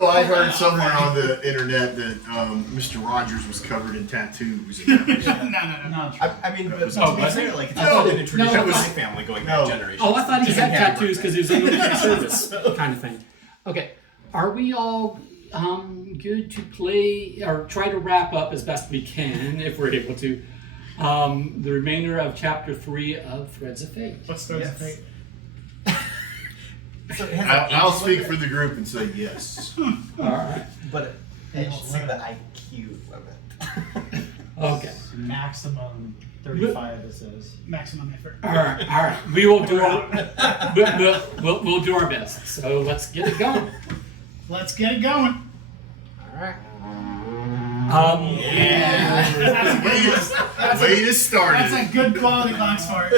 Well, I heard somewhere on the internet that Mr. Rogers was covered in tattoos. No. I mean, but Oh, to be fair, like, it's No, not been a tradition no, of it was- my family going back generations. Oh, I thought he Just had happy tattoos birthday. because he was in the military service kind of thing. Okay, are we all good to play or try to wrap up as best we can, if we're able to, the remainder of Chapter 3 of Threads of Fate? What's Threads of Fate? So it has an I'll age speak limit, for the group and say yes. All right. but it won't say the IQ limit. Okay. Maximum 35, it says. Maximum effort. All right. We will do we'll do our best. So let's get it going. Let's get it going. All right. Way to start That's it. a good quality box fart.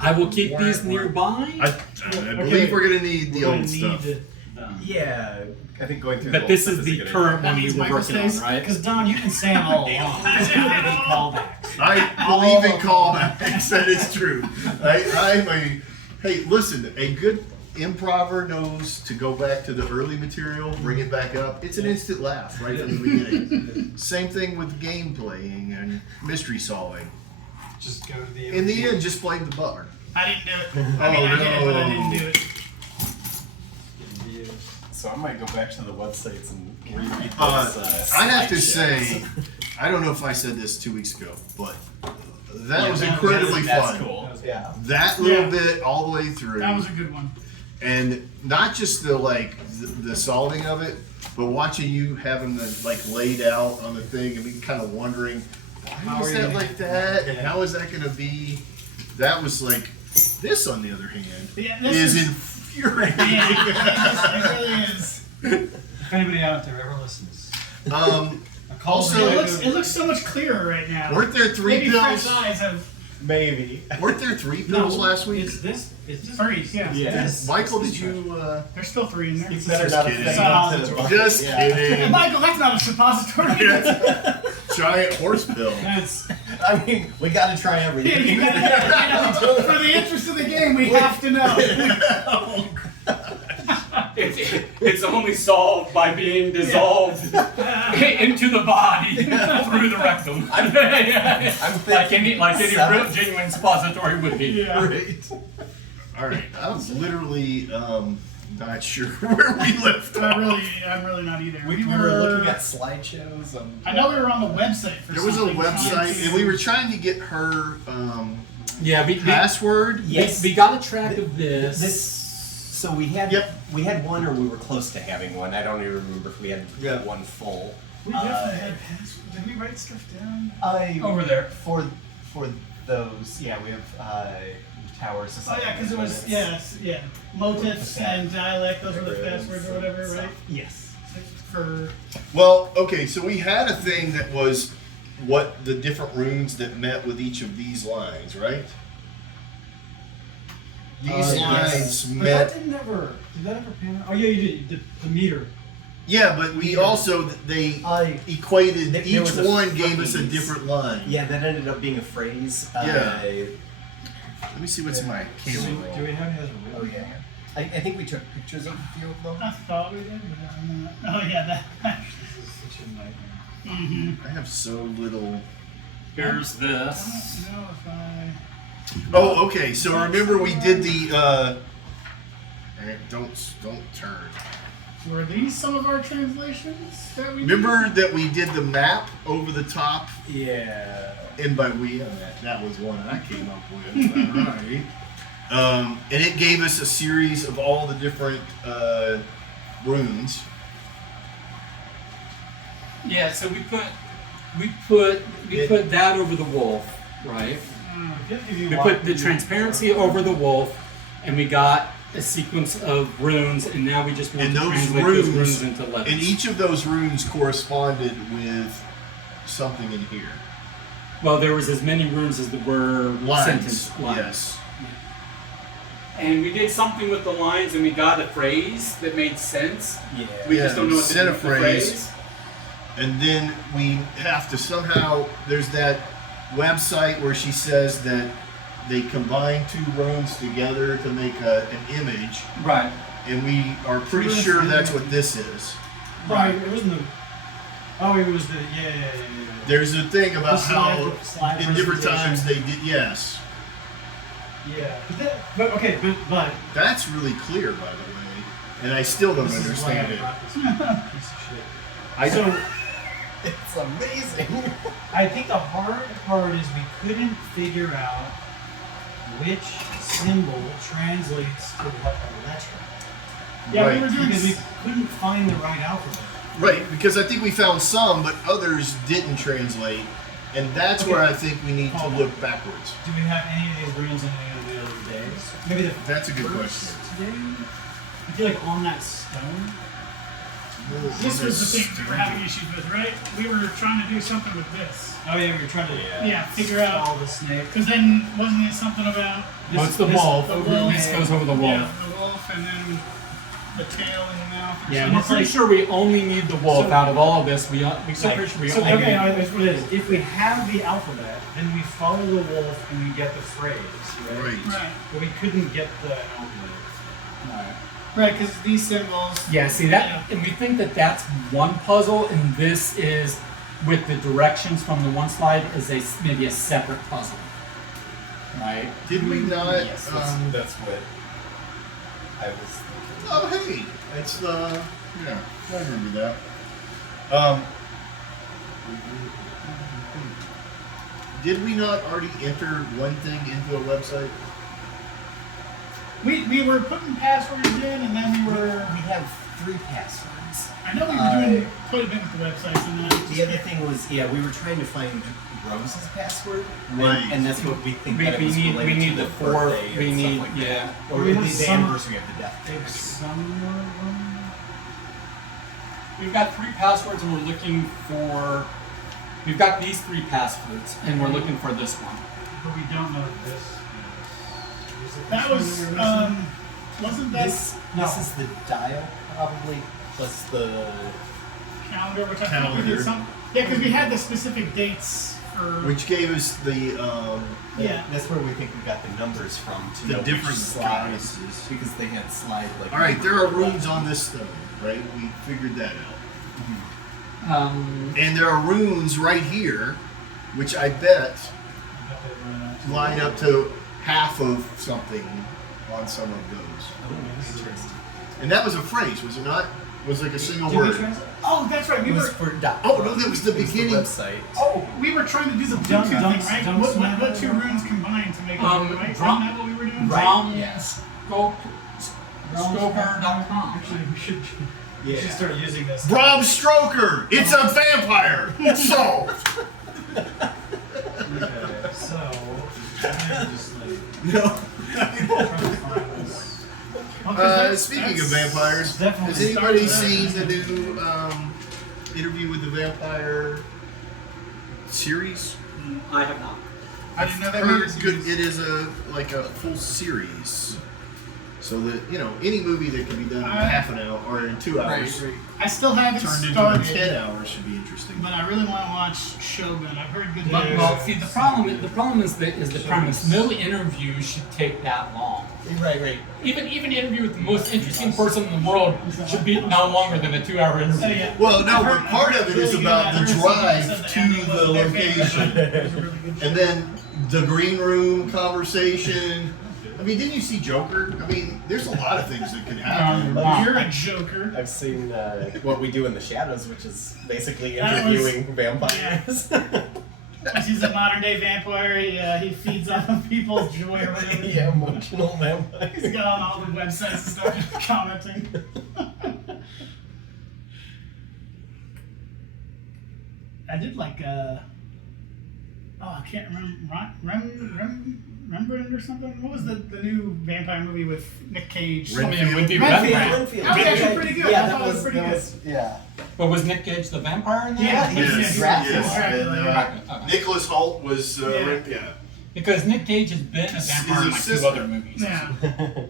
I will keep these nearby. I believe we're gonna need the old stuff. Yeah, I think going through But the this old is stuff the a good current That one we means were working on, microspace? right? Because, Don, you can say them all along. There's going to be callbacks. I believe in callbacks. That is true. Hey, listen, a good improver knows to go back to the early material, bring it back up. It's an instant laugh right from the beginning. Same thing with game playing and mystery solving. Just go to the In the end, just blame the butler. I didn't do it. I mean, I did it, but I didn't do it. So I might go back to the websites and reread those. I have to slideshows. say, I don't know if I said this 2 weeks ago, but that Yeah, was that was- incredibly That's fun. cool. Yeah. That little Yeah. bit all the way through. That was a good one. And not just the solving of it, but watching you having the laid out on the thing and me kind of wondering, why is that like that? And how is that going to be? That was like, this on the other hand, Yeah, this is is- infuriating. Yeah, it really is. If anybody out there ever listens, Also, It looks so much clearer right now. weren't there three Maybe pills? fresh eyes have Maybe. Weren't there three pills last week? Is this? three. Yeah. Yes. Michael, did you? There's still three in there. You better Just not kidding. have said it to the bucket. Just Yeah. kidding. And Michael, that's not a suppository. Giant horse pill. That's I mean, we gotta try Yeah, everything. you gotta- for the interest of the game, we have to know. It's only solved by being dissolved into the body through the rectum. I'm like any seven. real genuine suppository would be. Yeah. Right. All right. I was literally not sure where we left off. I'm really not either. We were looking at slideshows. I know we were on the website for There was a something. website, and we were trying to get her Yeah, password. Yes. we got a track of this. So we had Yep. we had one, or we were close to having one. I don't even remember if we had one full. We definitely had passwords. Did we write stuff down? Over there. For those, yeah, we have towers. Oh yeah, because it was motifs and dialect. Those were the passwords or whatever, right? Yes. For Well, okay, so we had a thing that was what the different runes that met with each of these lines, right? These lines But met. that did that ever pan out? Oh yeah, you did. The meter. Yeah, but we also they I equated. There Each was a one gave us a phrase. different line. yeah, that ended up being a phrase. Yeah. Let me see what's in my camera Do roll. we have it as a Oh real? yeah. I think we took pictures of a few of them. I thought we did, but I'm not. Oh yeah, that. This is such a nightmare. I have so little. Here's I this. don't know if I. Oh, okay. So remember we did the. Don't turn. Were these some of our translations that we Remember that we did the map over the top, Yeah. and by we, that was one I came up with. All right. And it gave us a series of all the different runes. Yeah, so we put that over the wolf, right? We put the transparency over the wolf, and we got a sequence of runes, and now we just want And to those translate those runes, runes into letters. and each of those runes corresponded with something in here. Well, there was as many runes as there were Lines. sentence lines. Yes. And we did something with the lines, and we got a phrase that made sense. Yeah. We just don't know what to Set do a with the phrase. phrase. And then we have to somehow, there's that website where she says that they combine two runes together to make an image. Right. and we are pretty sure that's what this is. Right. It wasn't the. Oh, it was the yeah. There's a thing about how slide in different presentation. times they did. Yes, Yeah. But okay, but that's really clear, by the way, and I still don't this is why understand I it. brought this piece of shit. I So don't. It's amazing. I think the hard part is we couldn't figure out which symbol translates to what letter. Yeah, we were Because we couldn't find the right alphabet. Right, because I think we found some, but others didn't translate, and that's where I think we need to look backwards. Do we have any of these runes in any of the other days? Maybe the That's a good first question. day? I feel like on that stone. This was the thing we were having issues with, right? We were trying to do something with this. Oh yeah, we were trying to Yeah, figure out. follow the snake. Because then, wasn't it something about Well, it's the wolf. the wolf. This goes over the wolf. Yeah, the wolf, and then the tail and the mouth. Or Yeah, something. we're pretty sure we only need the wolf So- out of all of this. We're pretty sure we So only okay, need. that's what it is. If we have the alphabet, then we follow the wolf and we get the phrase, right? Right. Right, But we couldn't get the alphabet. right, because these symbols. Yeah, see that, and we think that that's one puzzle, and this is with the directions from the one slide is maybe a separate puzzle, right? Did we not? Yes, that's what I was thinking. Oh, hey, it's the. Yeah, I remember that. Did we not already enter one thing into a website? We were putting passwords in, and then we were. We have 3 passwords. I know we were doing quite a bit with the websites, and then The other thing was, we were trying to find Rose's password, Right. and that's what we think We that it was need related to the the four. birthday We and need stuff like yeah. that. Or We the have some- anniversary of the death. There's some of them. We've got 3 passwords, and we're looking for. We've got these 3 passwords, and we're looking for this one. But we don't know this is. Is it that this was one we were missing? wasn't that This is the dial, probably, plus the... calendar, which I think we Calendar. did some. Yeah, because we had the specific dates for. Which gave us the Yeah. That's where we think we got the numbers from, to the know different which slide, goddesses. because they had slide, like... All right, there are runes on this stone, right? We figured that out. And there are runes right here, which I bet line up to half of something on some of those. Oh, interesting. And that was a phrase, was it not? It was like a single Did we word. translate? Oh, that's right. We It was were. for dot. Oh, no, that was the It was beginning. website. Oh, we were trying to do the Dun- Bluetooth dun- thing, right? dun- What 2 runes combined to make it right? Isn't that what we were doing? Right. Yeah. Scoper.com. Actually, we should Yeah. start using this. Bram Stoker! It's a vampire! Solved! Okay, so I'm just like No. trying to find this. Speaking of vampires, definitely has anybody starts seen there. the new Interview with the Vampire series? I have not. I didn't know that Heard was good. It is a full series, so that any movie that can be done in half an hour or in 2 hours I still haven't turned into started, 10 hours should be interesting. but I really want to watch Shogun. I've heard good But, things. well, see, the problem is the premise. No interview should take that long. Right. Even interview with the most interesting person in the world should be no longer than a 2-hour interview. So, yeah. Well, no, I've but heard- part I've of it heard is really about good. the I heard drive somebody to said the ending the was their favorite. location. It was a really good show. And then the green room conversation. I mean, didn't you see Joker? I mean, there's a lot of things that could happen. You're a joker. I've seen What We Do in the Shadows, which is basically That was- interviewing vampires. He's a modern day vampire. He feeds off of people's joy or whatever. Yeah, emotional vampires. He's got on all the websites and stuff commenting. I did like I can't remember Rembrandt or something. What was the new vampire movie with Nick Cage? Renfield. Would be Renfield. Rembrandt. That was actually pretty good. Yeah, I that thought it was pretty good. yeah. But was Nick Cage the vampire in that? Yeah, he was Yes, Dracula. yes. And, Okay. Nicholas Hoult was, Yeah. Because Nick Cage has been a vampire in like 2 assistant. other movies. Yeah.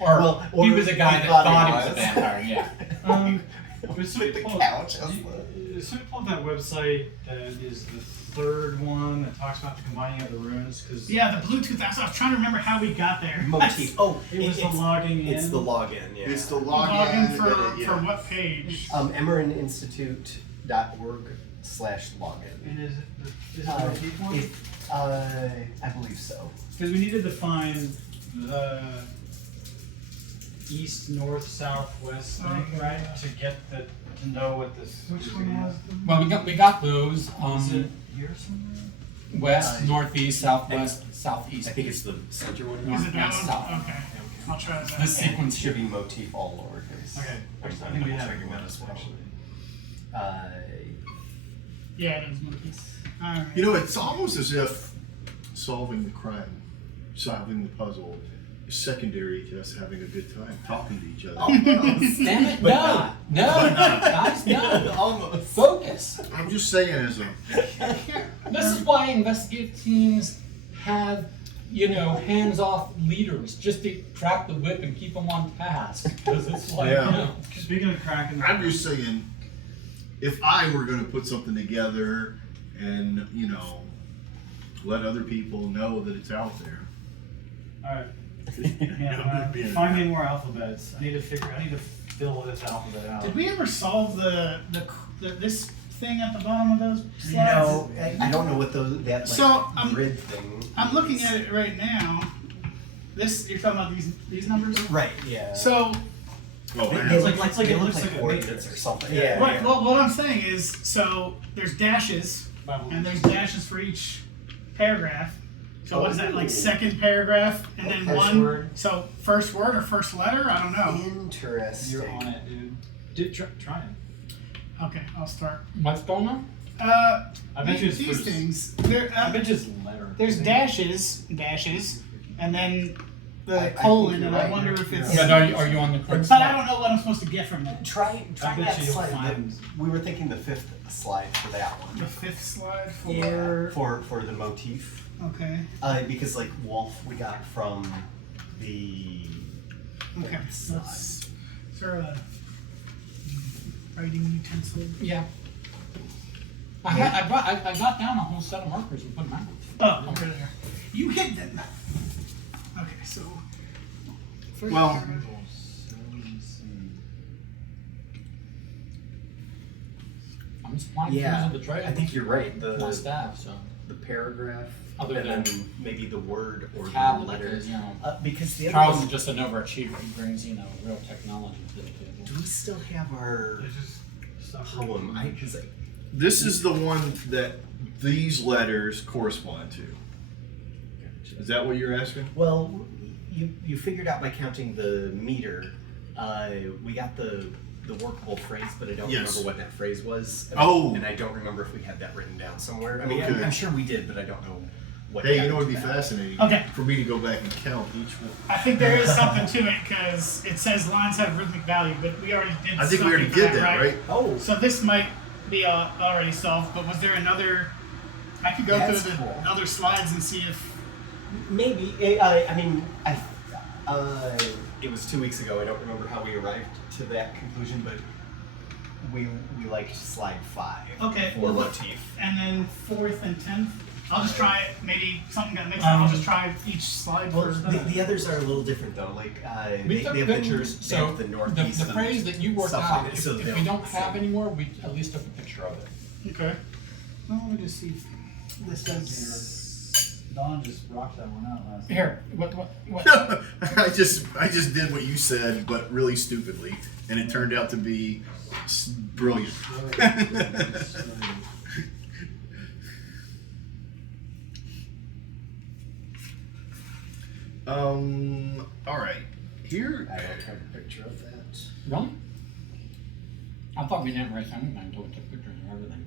Or he was a guy he that thought thought he he was a was. vampire, yeah. With the couch. as the- As soon as I pull up that website, that is the third one that talks about the combining of the runes. Because Yeah, the Bluetooth. I was trying to remember how we got there. Motif. Oh, it was the logging in. It's the login. Yeah. It's the Login login. for what page? emerininstitute.org/login. And is it the motif one? I believe so. Because we needed to find the east, north, south, west thing, right? To get to know what this. Which one was the? Well, we got those. Is it here somewhere? West, northeast, southwest, southeast. I think it's the center one. Is it that North, one? south. Okay. I'll try that. This sequence Should be motif all lowercase. Okay. I was I think we have checking one that as well. actually. Yeah, it is monkeys. Alright. You know, it's almost as if solving the crime, solving the puzzle, is secondary to us having a good time talking to each other. Damn it! But No, not. no, guys, no. Almost. Focus. I'm just saying as a This is why investigative teams have, hands-off leaders, just to crack the whip and keep them on task. Because it's like, Yeah. Speaking of cracking, I'm just saying, if I were going to put something together and, let other people know that it's out there. Alright. Yeah, Yeah, find me more alphabets. I need to fill this alphabet out. Did we ever solve this thing at the bottom of those slides? No, I don't know what that So, grid thing. I'm looking is. at it right now. You're talking about these numbers? Right. Yeah. So Oh, They I look have- like, it they look looks like like a coordinates matrix. or something. Yeah. Yeah. what I'm saying is, so there's dashes, and there's dashes for each paragraph. So what is that, like second paragraph, and then First one? word. So first word or first letter? I don't know. Interesting. You're on it, dude. Try it. Okay, I'll start. what's going on? I bet you it's These first. things. I bet you it's letter. There's dashes, and then the I think colon, you're and I right. wonder if it's. Yeah, are you on the correct But I slide? don't know what I'm supposed to get from that. Try I bet that you you'll slide. find- We were thinking the fifth slide for that The one. fifth slide for. Yeah. For the motif. Okay. Because like Wolf, we got from the. Okay. Slide. Let's. Is there a writing utensil? Yeah. I got down a whole set of markers and put them out. Oh, over there. You hid them. Okay, so. First Well- paragraph. I'm just flying Yeah, through the trail. I think you're right. my The staff, so. paragraph, Other and than then maybe the word or the tablet, letter. because, Because the other Charles one, is just an overachiever. He brings, real technology to the do table. we still have our There's just stuff. poem? Because This is the one that these letters correspond to. Is that what you're asking? well, you figured out by counting the meter. We got the workable phrase, but I don't Yes. remember what that phrase was. And I don't remember if we had that written down somewhere. I mean, Okay. I'm sure we did, but I don't know what. Hey, got you know what would be into that. fascinating? Okay. For me to go back and count each one. I think there is something to it because it says lines have rhythmic value, but we already did. I think we already something for did that, right? Oh, So this might be already solved, but was there another? I could go That's through the cool. other slides and see if. maybe. It was 2 weeks ago. I don't remember how we arrived to that conclusion, but we liked slide 5. Okay. For motif. And then 4th and 10th. I'll just try it. Maybe something got mixed up. I'll just try each slide Well, first. the others are a little different though. Like We took have pictures, they so have the the northeast phrase that you worked stuff out, like that, if, so if they'll we don't same. have anymore, we at least took a picture of it. Okay. Well, let me just see. This is. Don just rocked that one out last. Here, what? I just did what you said, but really stupidly, and it turned out to be brilliant. All right. Here. I don't have a picture of that. Really? I thought we didn't write anything until we took pictures of everything.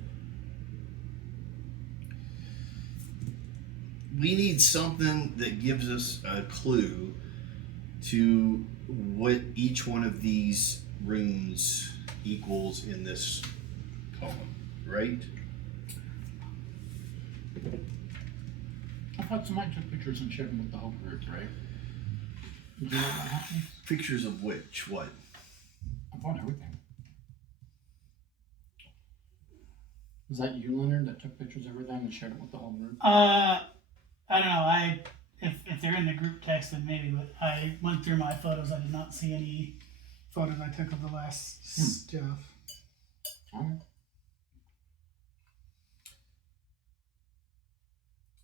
We need something that gives us a clue to what each one of these runes equals in this poem, right? I thought somebody took pictures and shared them with the whole group, right? Did you know what happened? Pictures of which? What? I thought everything. Was that you, Leonard, that took pictures of everything and shared it with the whole group? I don't know. If they're in the group text, then maybe. But I went through my photos. I did not see any photos I took of the last stuff.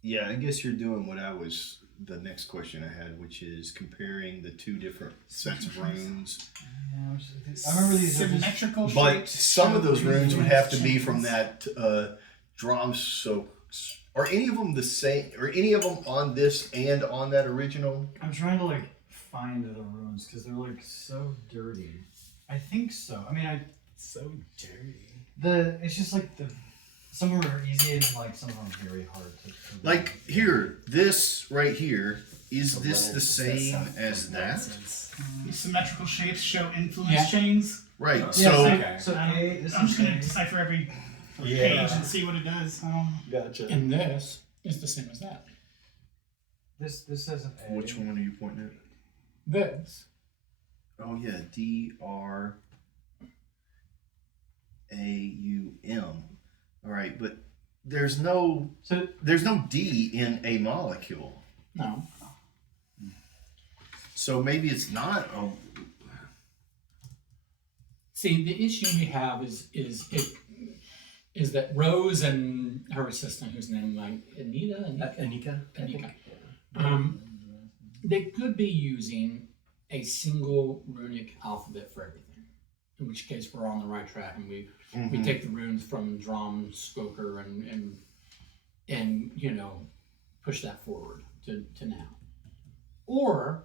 Yeah, I guess you're doing what the next question I had, which is comparing the two different sets of runes. Yeah, I remember these are just, Symmetrical But shapes. some of those show runes would have to be changes. from that drum. So, are any of them the same? Or any of them on this and on that original? I'm trying to like find the runes because they're like so dirty. I think so. I mean, So dirty. it's just like some of them are easy and then like some of them are very hard to Like here, this right here, is this the same as that? These symmetrical shapes show influence Yeah. chains. Right. Yeah, So okay. So I'm this just is gonna A. decipher every Yeah. page and see what it does. I don't know. Gotcha. And this is the same as that. This has an A. which one are you pointing at? This. Oh yeah, DRAUM. All right, but there's no So D in a molecule. No. So maybe it's not a. See, the issue we have is that Rose and her assistant, whose name like Anika, they could be using a single runic alphabet for everything. In which case, we're on the right track, and we take the runes from Drum, Skoker, and you know, push that forward to now. Or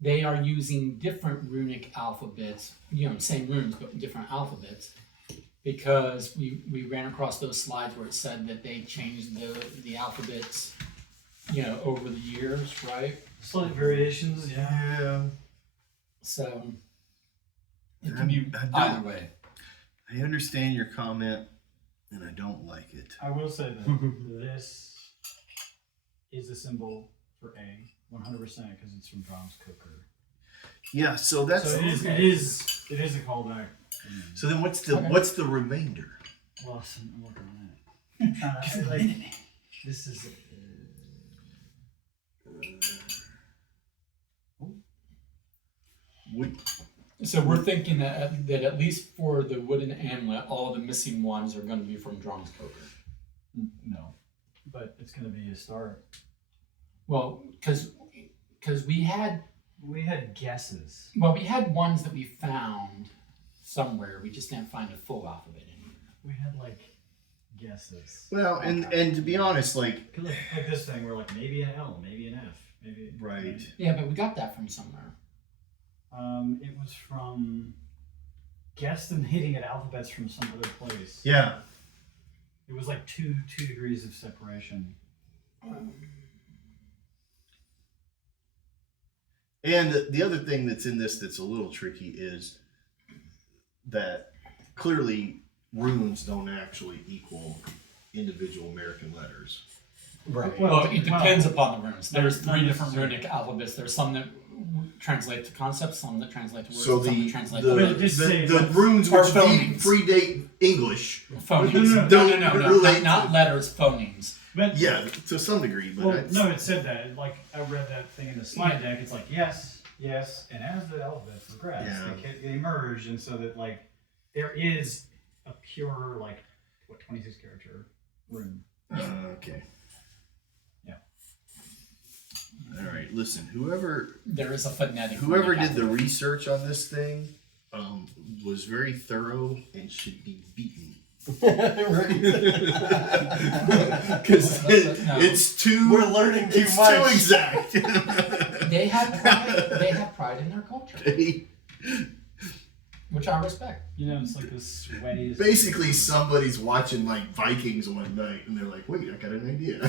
they are using different runic alphabets, you know, same runes but different alphabets, because we ran across those slides where it said that they changed the alphabets, you know, over the years, right? slight variations, yeah. Yeah. So it can be I don't- either way. I understand your comment, and I don't like it. I will say that this is a symbol for A, 100% because it's from Drom's Cooker. Yeah. So that's. So it is a callback. So then, what's Okay. the remainder? Well, I'm working on that. Like, this is. Would, So we're thinking that at least for the wooden amulet, all the missing ones are going to be from Drom's Cooker. No, but it's going to be a start. Well, because we had guesses. we had ones that we found somewhere. We just didn't find a full alphabet anywhere. We had like guesses. well, and to be honest, like. 'Cause like this thing, we're like maybe an L, maybe an F, maybe. Right. Yeah, but we got that from somewhere. It was from guesstimating at alphabets from some other place. Yeah. It was like two degrees of separation. And the other thing that's in this that's a little tricky is that clearly runes don't actually equal individual American letters. Right. Well, it depends upon the runes. There's not three different necessarily. runic alphabets. There's some that translate to concepts, some that translate to words, So some the that translate the, to Well, just say the that- runes Or which phonemes. predate English. phonemes. Don't No, relate not to- letters, phonemes. But Yeah, to some degree, but well, it's- no, it said that. Like I read that thing in the slide deck. It's like yes, and as the alphabets progress, Yeah. they merge, and so that like there is a pure like 26 character rune. okay. Yeah. All right. Listen, whoever There is a phonetic. did runic the alphabet. research on this thing was very thorough and should be beaten. Because No. it's too. We're learning too It's much. too exact. They had pride. They had pride in their culture, which I respect. You know, it's like this sweaty. Basically, somebody's watching like Vikings one night, and they're like, "Wait, I got an idea."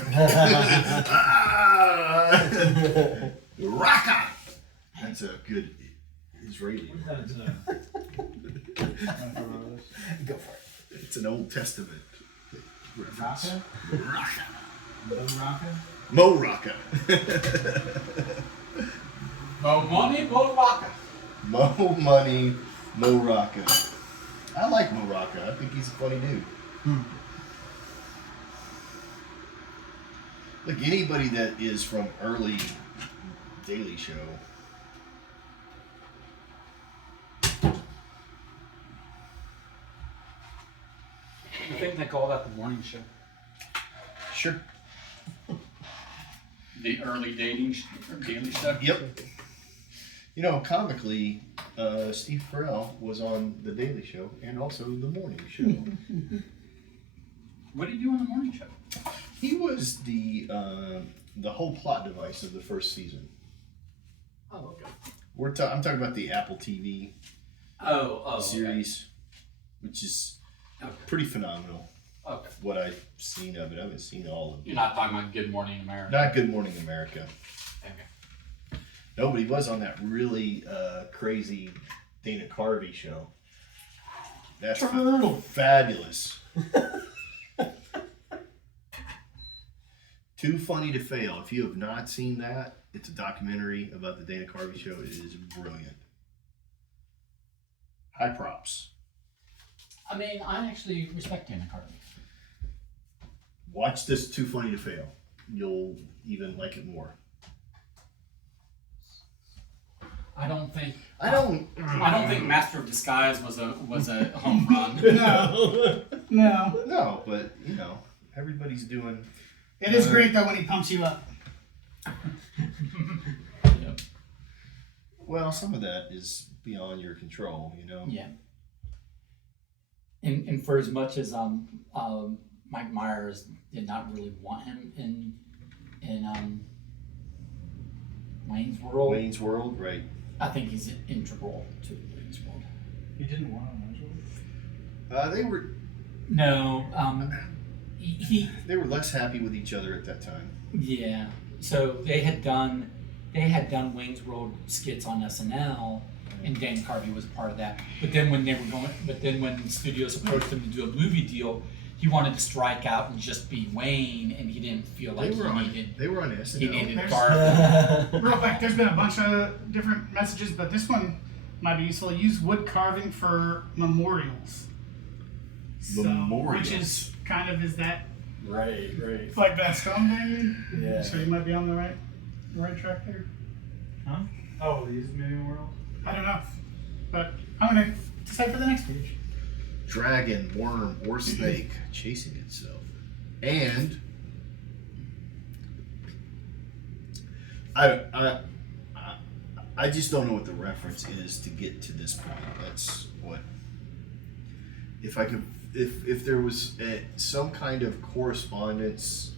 Raka. That's a good Israeli. Go for it. It's an Old Testament reference. Raka? Raka. Raka? Mo Raka. Mo money, mo raka. Mo Money, Mo Raka. I like Mo Raka. I think he's a funny dude. Like anybody that is from early Daily Show. I think they call that the morning show. Sure. The early dating daily show. Yep. You know, comically, Steve Carell was on the Daily Show and also the Morning Show. What did he do on the morning show? He was the whole plot device of the first season. Oh, okay. I'm talking about the Apple TV series, which is pretty phenomenal. Okay. What I've seen of it, I haven't seen all of it. You're not talking about Good Morning America. Not Good Morning America. Okay. No, but he was on that really crazy Dana Carvey show. That's fabulous. Too Funny to Fail. If you have not seen that, it's a documentary about the Dana Carvey show. It is brilliant. High props. I mean, I actually respect Dana Carvey. Watch this Too Funny to Fail. You'll even like it more. I don't think Master of Disguise was a home run. No. No, but you know, everybody's doing. It is great though when he pumps you up. Yep. Well, some of that is beyond your control, you know. Yeah. And for as much as Mike Myers did not really want him in Wayne's World, Wayne's World, right? I think he's integral to Wayne's World. You didn't want him, They were No, they were less happy with each other at that time. yeah. So they had done Wayne's World skits on SNL, and Dan Carvey was a part of that. But then when when studios approached him to do a movie deal, he wanted to strike out and just be Wayne, and he didn't feel like They were on SNL. he needed Garfield. Real quick, there's been a bunch of different messages, but this one might be useful. Use wood carving for memorials. Memorials. Which is kind of that Right. like that stone thing? Yeah. So you might be on the right track there. Huh? Oh, these moving world? I don't know. But I'm gonna decide for the next page. Dragon, worm, or snake chasing itself. And I just don't know what the reference is to get to this point. That's what if there was some kind of correspondence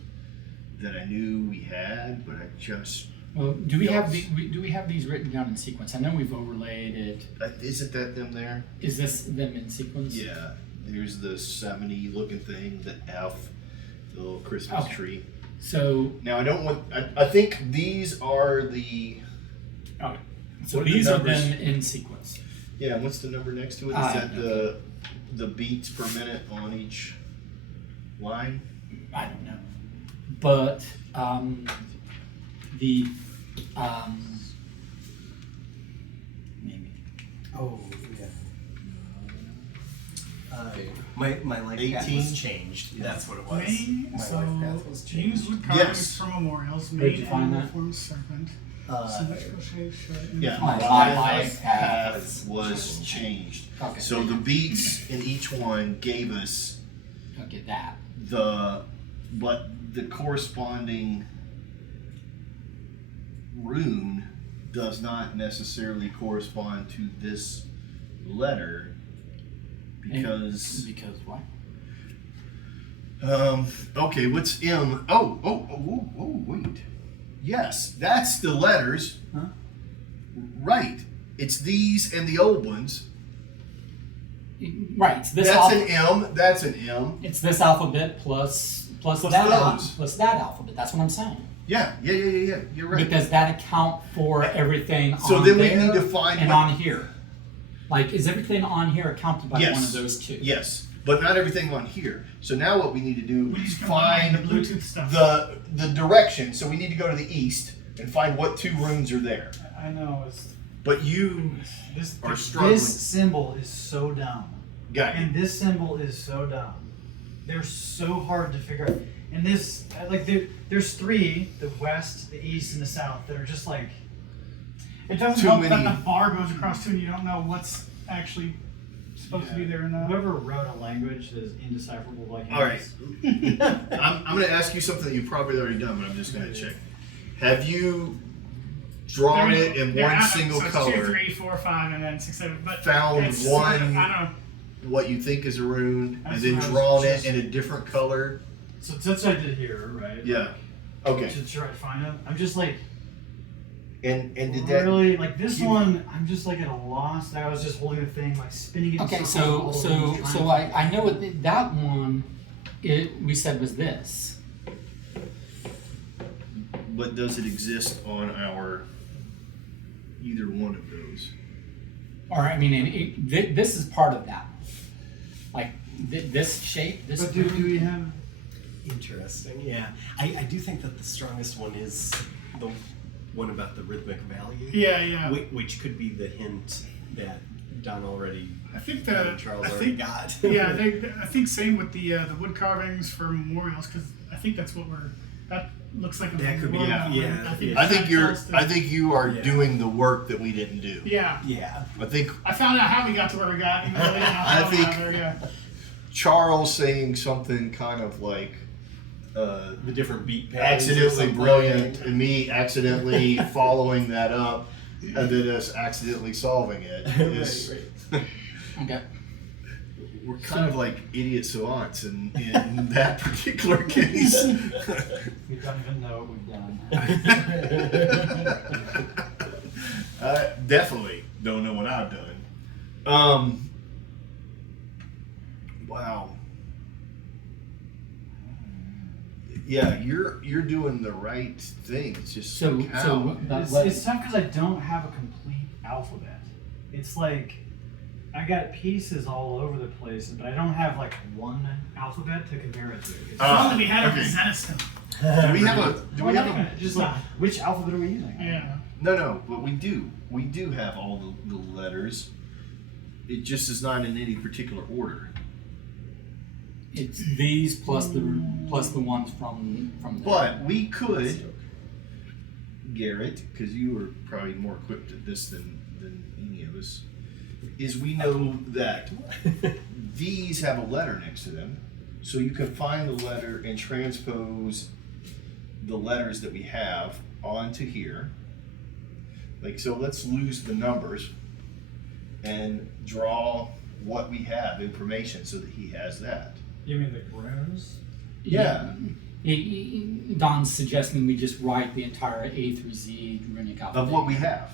that I knew we had, but I just Well, do we have these written down in sequence? I know we've overlaid it. isn't that them there? Is this them in sequence? Yeah. There's the 70 looking thing, the F, the little Christmas Okay. tree. So Now I don't want. I think these are the. okay. So What are the these are numbers? them in sequence. Yeah. What's the number next to it? Is that the beats per minute on each line? I don't know, but the maybe. Oh, yeah. My life path 18? was changed. That's what it was. Main, My so life path was use changed. wood carvings Yes. for memorials. Where'd you Made find animal that? form serpent. Symmetrical shape, Yeah. My My life path was changed. Okay. So the beats in each one gave us I'll get that. but the corresponding rune does not necessarily correspond to this letter because Because what? okay, what's M? Oh, wait. Yes, that's the letters. Huh? Right. It's these and the old ones. Right. It's this That's an M. That's an M. It's this alphabet plus Plus that alphabet. That's what I'm saying. Yeah. You're right. But does that account for everything So on then we there need to find and what- on here? Like, is everything on here accounted by Yes. one of those two? Yes, but not everything on here. So now what we need to do We is just combine find the Bluetooth stuff. the direction. So we need to go to the east and find what two runes are there. I know. It's But you This, are struggling. this symbol is so dumb. got it. And this symbol is so dumb. they're so hard to figure out. And this, like, there's three: the west, the east, and the south that are just like. It doesn't Too help many- that the bar goes across too, and you don't know what's actually supposed to be there or not. Whoever wrote a language that is indecipherable like All right. English. I'm going to ask you something that you've probably already done, but I'm just going to check. Have you drawn it in They're one out, single so it's color? 2, 3, 4, 5, and then 6, 7. But Found it's one- Sort of, I don't know. What you think is a rune, That's and then what I was drawn it just- in a different color? So that's what I did here, right? Yeah. Okay. To try to find them. I'm just like And did that? really like this you- one. I'm just like at a loss. I was just holding the thing, like spinning it. in Okay, circles so all over, so trying so to- I know what that one we said was this. But does it exist on our either one of those? Or I mean, this is part of that. Like this shape, this. But do we have? Interesting. Yeah, I do think that the strongest one is the one about the rhythmic value. Yeah, yeah. Which could be the hint that Don already. I think Charles I already think got. yeah, I think same with the wood carvings for memorials, because I think that's what that looks like a That could be, memorial. yeah, I think, yeah. I think that you're. tells the- I think you are Yeah. doing the work that we didn't do. Yeah, Yeah. I think I found out how we got to where we got. Even though we didn't know how I we got think- there, yeah. Charles saying something kind of like The different beat patterns. or accidentally something. brilliant, and me accidentally following that up, and then us accidentally solving it. Is, Right. Okay. We're kind of like idiot savants in that particular case. We don't even know what we've done. I definitely don't know what I've done. Wow. Yeah, you're doing the right thing. It's just So how. so It's, let- it's tough because I don't have a complete alphabet. It's like I got pieces all over the place, but I don't have like one alphabet to compare it to. It's If only we had okay. a Rosetta Stone. do we have a? Do we have a? just like which alphabet are we using? Yeah. No, but we do. We do have all the letters. It just is not in any particular order. it's these plus the ones from there. But we could, Garrett, because you are probably more equipped at this than any of us, is we know that these have a letter next to them, so you can find the letter and transpose the letters that we have onto here. Like, so let's lose the numbers and draw what we have, information, so that he has that. You mean the runes? Yeah. Don's suggesting we just write the entire A through Z runic alphabet. Of what we have.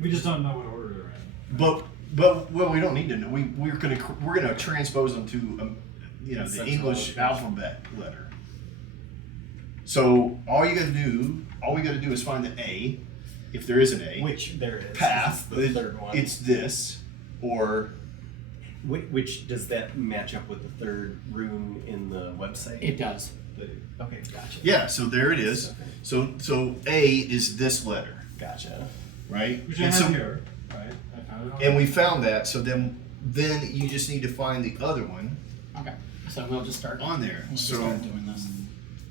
We just don't know what order they're in. But well, we don't need to know. We're gonna transpose them to the Central English alphabet. alphabet letter. So all we gotta do is find the A, if there is an A. Which there is. Path. This is the third one. It's this, or Which does that match up with the third rune in the website? It does. Okay, gotcha. yeah. So there it is. Okay. So A is this letter, Gotcha. right? Which I And have so- here, right? I found it on And we found that. So then you just need to find the other one Okay. So we'll just start on there. We'll just So start doing this.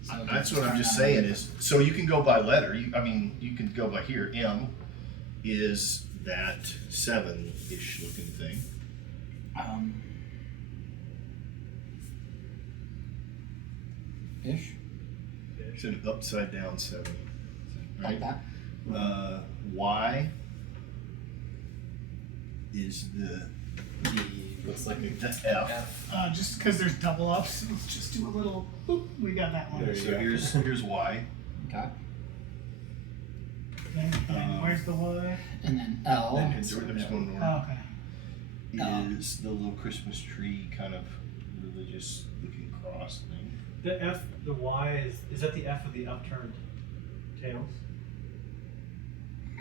So that's what I'm start just that saying out. is, so you can go by letter. You can go by here. M is that 7-ish looking thing. Ish, It's an upside down 7. like that. Y is the Looks like the F. Just because there's double ups, let's just do a little. Boop, we got that one. There you So go. here's Y. Okay. Then where's the Y? And then L. And I'm just going in order. Oh, okay. Is the little Christmas tree kind of religious looking cross thing. The F, the Y is that the F with the upturned tails?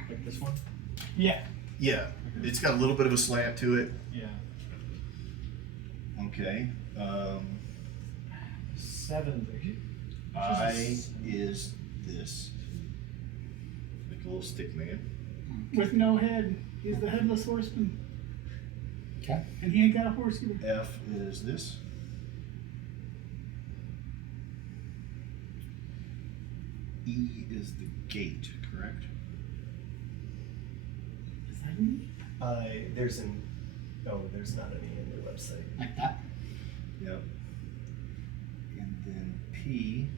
Like this one? Yeah. Yeah, it's got a little bit of a slant to it. Yeah. Okay. 7. I is this. Like a little stick man. With no head. He's the headless horseman. Okay. And he ain't got a horse either. F is this. E is the gate, correct? Is that me? There's not any in your website. Like that? Yep. And then P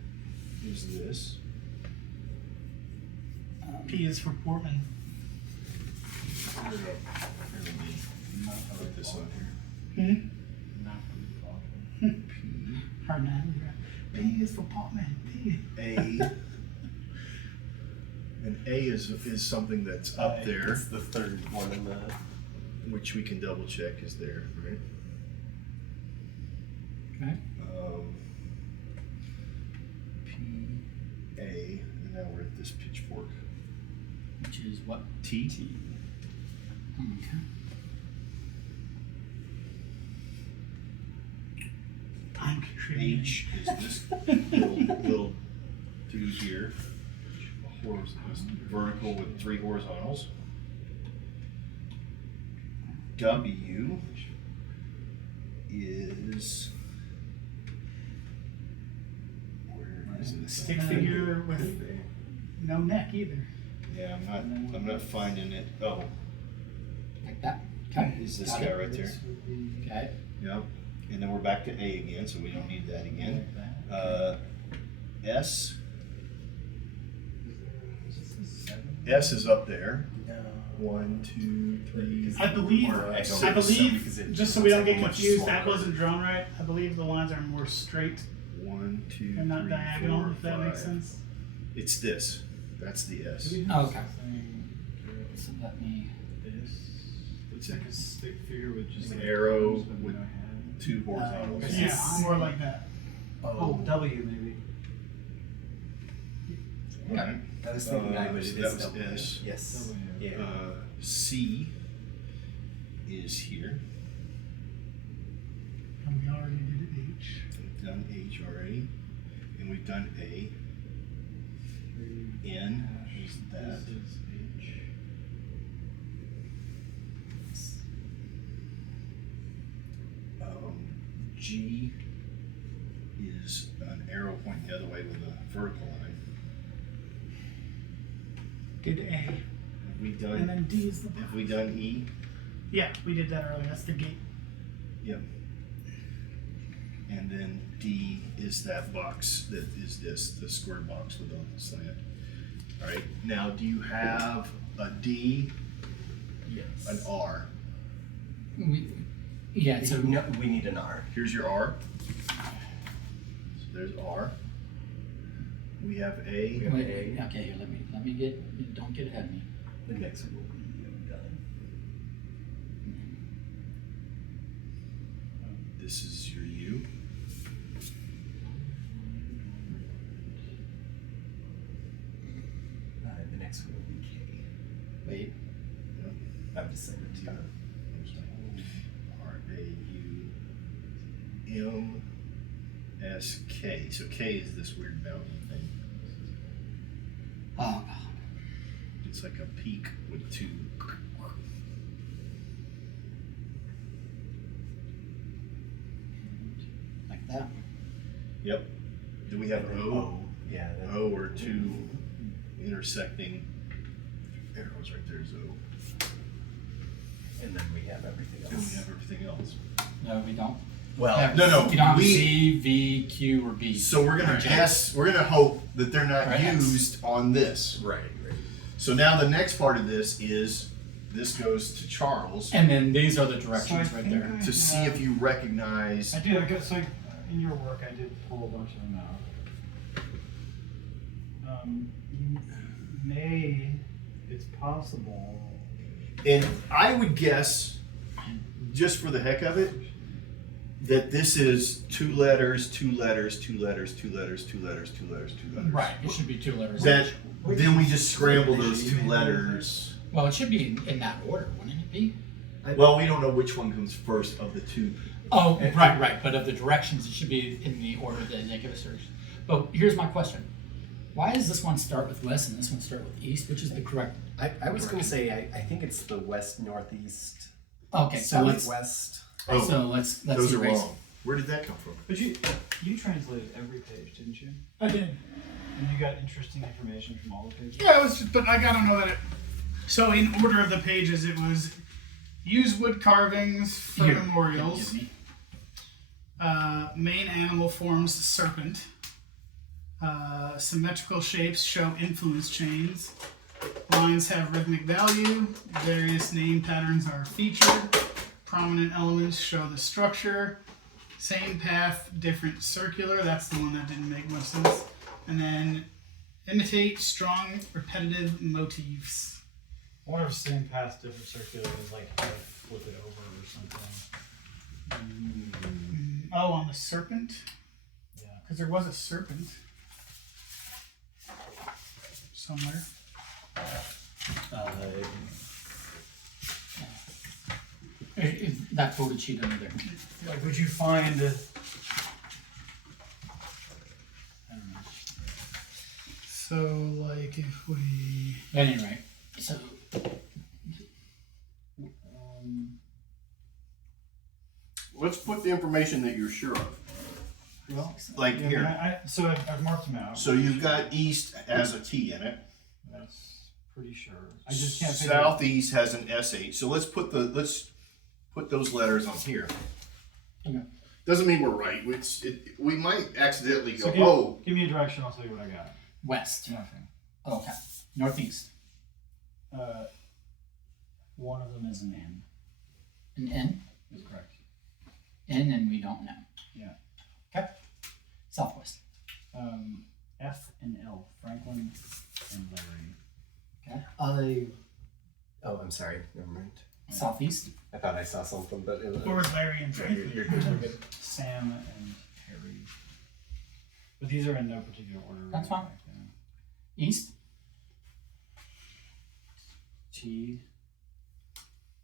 is this. P is for Portman. Here we go. I'll put this on here. P, Hard to handle. P is for Portman. P. A. And A is something that's up there, It's the third one in the. which we can double check is there, right? Okay. P, A, and now we're at this pitchfork. Which is what? T. Okay. I'm contributing. H is this little dude here. Vertical with 3 horizontals. W is, where is it? Stick figure with no neck either. Yeah, I'm not finding it. Oh, Like that? Okay. is this Got guy it. right there? Okay. Yep. And then we're back to A again, so we don't need that again. S is up there. 1, 2, 3. I believe, Six. just so we don't get confused, that wasn't drawn right. I believe the lines are more straight 1, 2, and not 3, diagonal, 4, if that makes 5. sense. It's this. That's the S. Okay. So let me. It's like a stick figure with just An like arrow arrows, but with no head. 2 horizontals. Yeah, more like that. Oh, W maybe. Right. I was thinking I would. So It that is was double. S. Yes. W. Yeah. C is here. And we already did H. We've done H already, and we've done A. N is that. This is H. G is an arrow pointing the other way with a vertical line. Did A. Have we And done? then D is the Have we done E? Yeah, we did that earlier. That's the gate. Yep. And then D is that box that is the square box with a slant. All right. Now, do you have a D, Yes. an R? Yeah. So No, we need an R. Here's your R. So there's R. We have A. have wait, A. okay. Here, let me get. Don't get ahead of me. The next one will be done. This is your U. The next one will be K. Wait. I've decided to. R-A-U-M-S-K. So K is this weird mountain thing. Oh God. It's like a peak with 2. Like that. Yep. Do we have O? Yeah. O or 2 intersecting arrows right there is O. And then we have everything And we else. have everything else. No, we don't. Well, Have- no, We don't have we- C, V, Q, or B. So we're gonna guess, we're gonna hope that they're not Right. used on this. right. So now the next part of this is, this goes to Charles And then these are the directions So I right think there. to see if you recognize. I did. I guess like in your work, I did pull a bunch of them out. It's possible. And I would guess, just for the heck of it, that this is 2 letters, 2 letters, 2 letters, 2 letters, 2 letters, 2 letters, 2 letters. Right. It should be 2 letters. That then we just scramble those 2 letters. Well, it should be in that order, wouldn't it be? Well, we don't know which one comes first of the 2. Oh, right. But of the directions, it should be in the order that they give us. But here's my question: why does this one start with west and this one start with east? Which is the correct? I was going to say I think it's the west, northeast, Okay, so let's southwest. Those let's are erase. wrong. Where did that come from? But you translated every page, didn't you? I did. And you got interesting information from all the pages? Yeah, it was just, but I gotta know that it. So in order of the pages, it was use wood carvings for Here, memorials. give me. Main animal forms serpent. Symmetrical shapes show influence chains. Lines have rhythmic value. Various name patterns are featured. Prominent elements show the structure. Same path, different circular. That's the one that didn't make much sense. And then imitate strong, repetitive motifs. I wonder if same path, different circular is like how to flip it over or something. Oh, on the serpent? Yeah. Because there was a serpent somewhere. That photo sheet under there. Like, would you find? I don't know. So, like, if we. Anyway, so Let's put the information that you're sure of. Well, Like yeah, here. so I've marked them out. So you've got east has a T in it. That's pretty sure. I just can't figure out. Southeast has an SH. So let's put those letters on here. Okay. Doesn't mean we're right. We might accidentally go, So give me a direction. I'll tell you what I got. west. Nothing. Okay. Northeast. One of them is an N. An N. Is correct. N, and we don't know. Yeah. Okay. Southwest. F and L. Franklin and Larry. Oh, I'm sorry. Never mind. Southeast. I thought I saw something, but it was. Or was Larry and Franklin? You're good. You're good. Sam and Harry. But these are in no particular order. That's fine. East. T.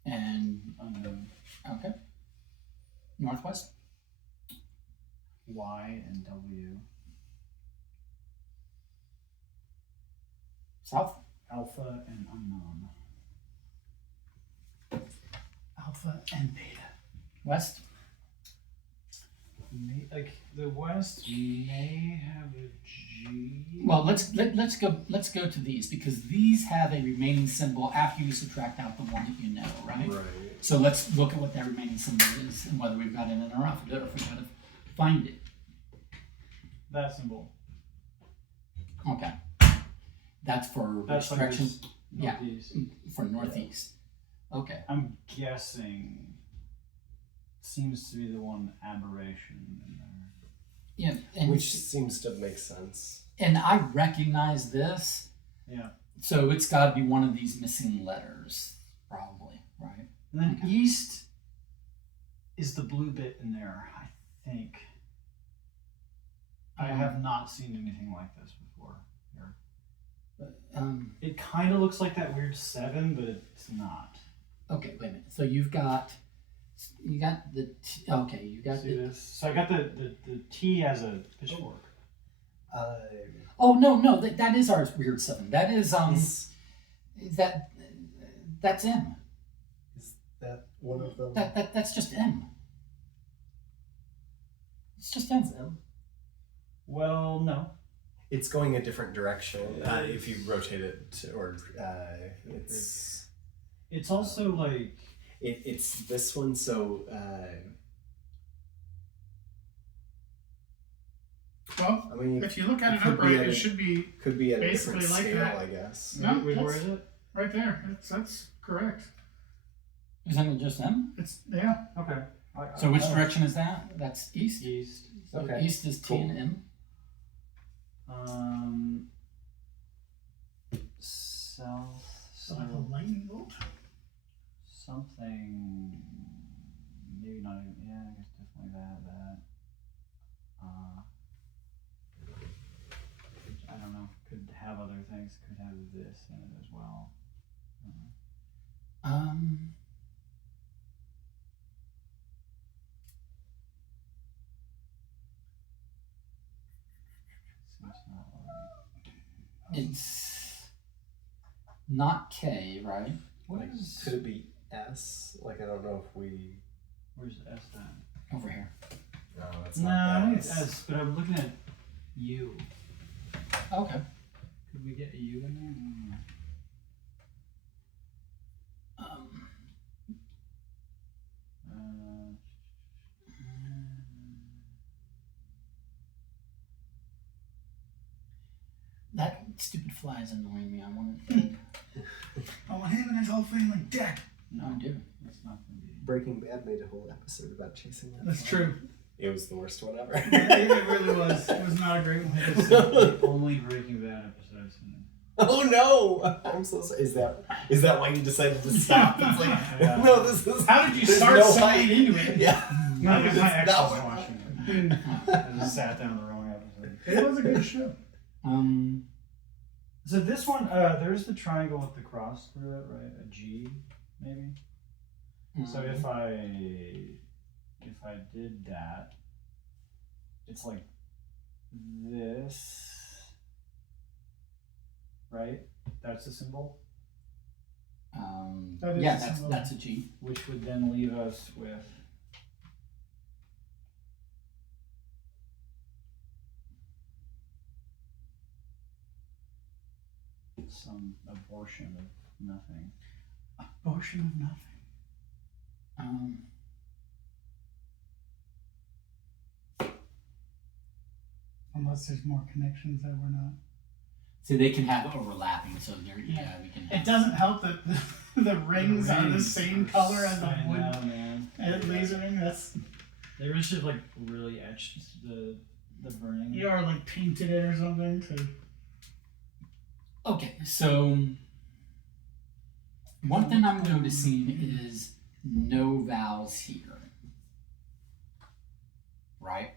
And Unknown. okay. Northwest. Y and W. South. Alpha and Unknown. Alpha and Beta. West. Like the West may have a G. Well, let's go to these because these have a remaining symbol after you subtract out the one that you know, right? Right. So let's look at what that remaining symbol is and whether we've got it in our alphabet or if we gotta find it. That symbol. Okay. That's for That's like restriction. this Yeah. northeast. For northeast. Okay. I'm guessing. Seems to be the one aberration in there. Yeah. And Which seems to make sense. and I recognize this. Yeah. So it's got to be one of these missing letters, probably, right? And then Okay. east is the blue bit in there, I think. I have not seen anything like this before here. It kind of looks like that weird 7, but it's not. Okay, wait a minute. So you got the okay. You got See the. this? So I got the T as a pitchfork. Oh no, that is our weird 7. That is that's M. Is that one of them? That's just M. It's just M. Well, no. It's going a different direction. If you rotate it, it's. It's also like. It's this one. So. Well, I mean, if you look at it could be upright, at it should be could be at a basically different like scale, that. I guess. No, Where that's- is it? right there. That's correct. Isn't it just M? It's yeah. Okay. So which direction is that? That's east. East. So Okay, east is T cool. and M. South. So like a lightning bolt. Something. Maybe not even. Yeah, I guess definitely that. I don't know. Could have other things. Could have this in it as well. Seems not right. It's not K, right? What Like, is? could it be S? Like, I don't know if we. Where's S at? Over here. No, that's No, not I that. think it's S, but I'm looking at U. Okay. Could we get a U in there? That stupid fly is annoying me. I want it. I want him and his whole family dead. No, I do. That's not gonna be. Breaking Bad made a whole episode about chasing that. That's fly. true. It was the worst one ever. It really was. It was not a great one. It's the only Breaking Bad episode I've seen. Oh no! I'm so sorry. Is that why you decided to stop? It's like, Yeah. no, this is. How did you there's start no so fight. into it? Yeah. No, because my ex That was one. watching it. I just sat down the wrong episode. It was a good show. So this one, there's the triangle with the cross through it, right? A G, maybe. So if I did that, it's like this, right? That's a symbol, That is yeah, a symbol. that's a G. which would then leave us with some abortion of nothing. Abortion of nothing. Unless there's more connections that we're not. So they can have overlapping. So there, yeah, we can. It Have, doesn't help that the rings are the rings same are color as the I wood know, man. laser ring. That's They really should like really etched the burning. you are like painted it or something to. Okay, so one thing I'm noticing is no vowels here. Right?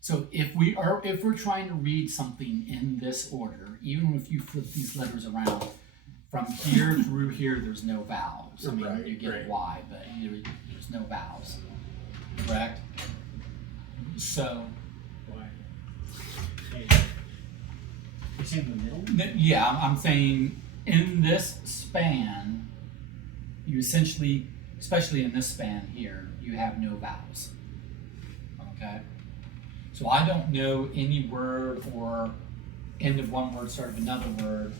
So if we're trying to read something in this order, even if you flip these letters around, from here through here there's no vowels. I mean Right, you get right. Y, but there's no vowels. Correct? So Why? Hey. You saying the middle? yeah, I'm saying in this span, you essentially, especially in this span here, you have no vowels. Okay? So I don't know any word or end of one word, start of another word,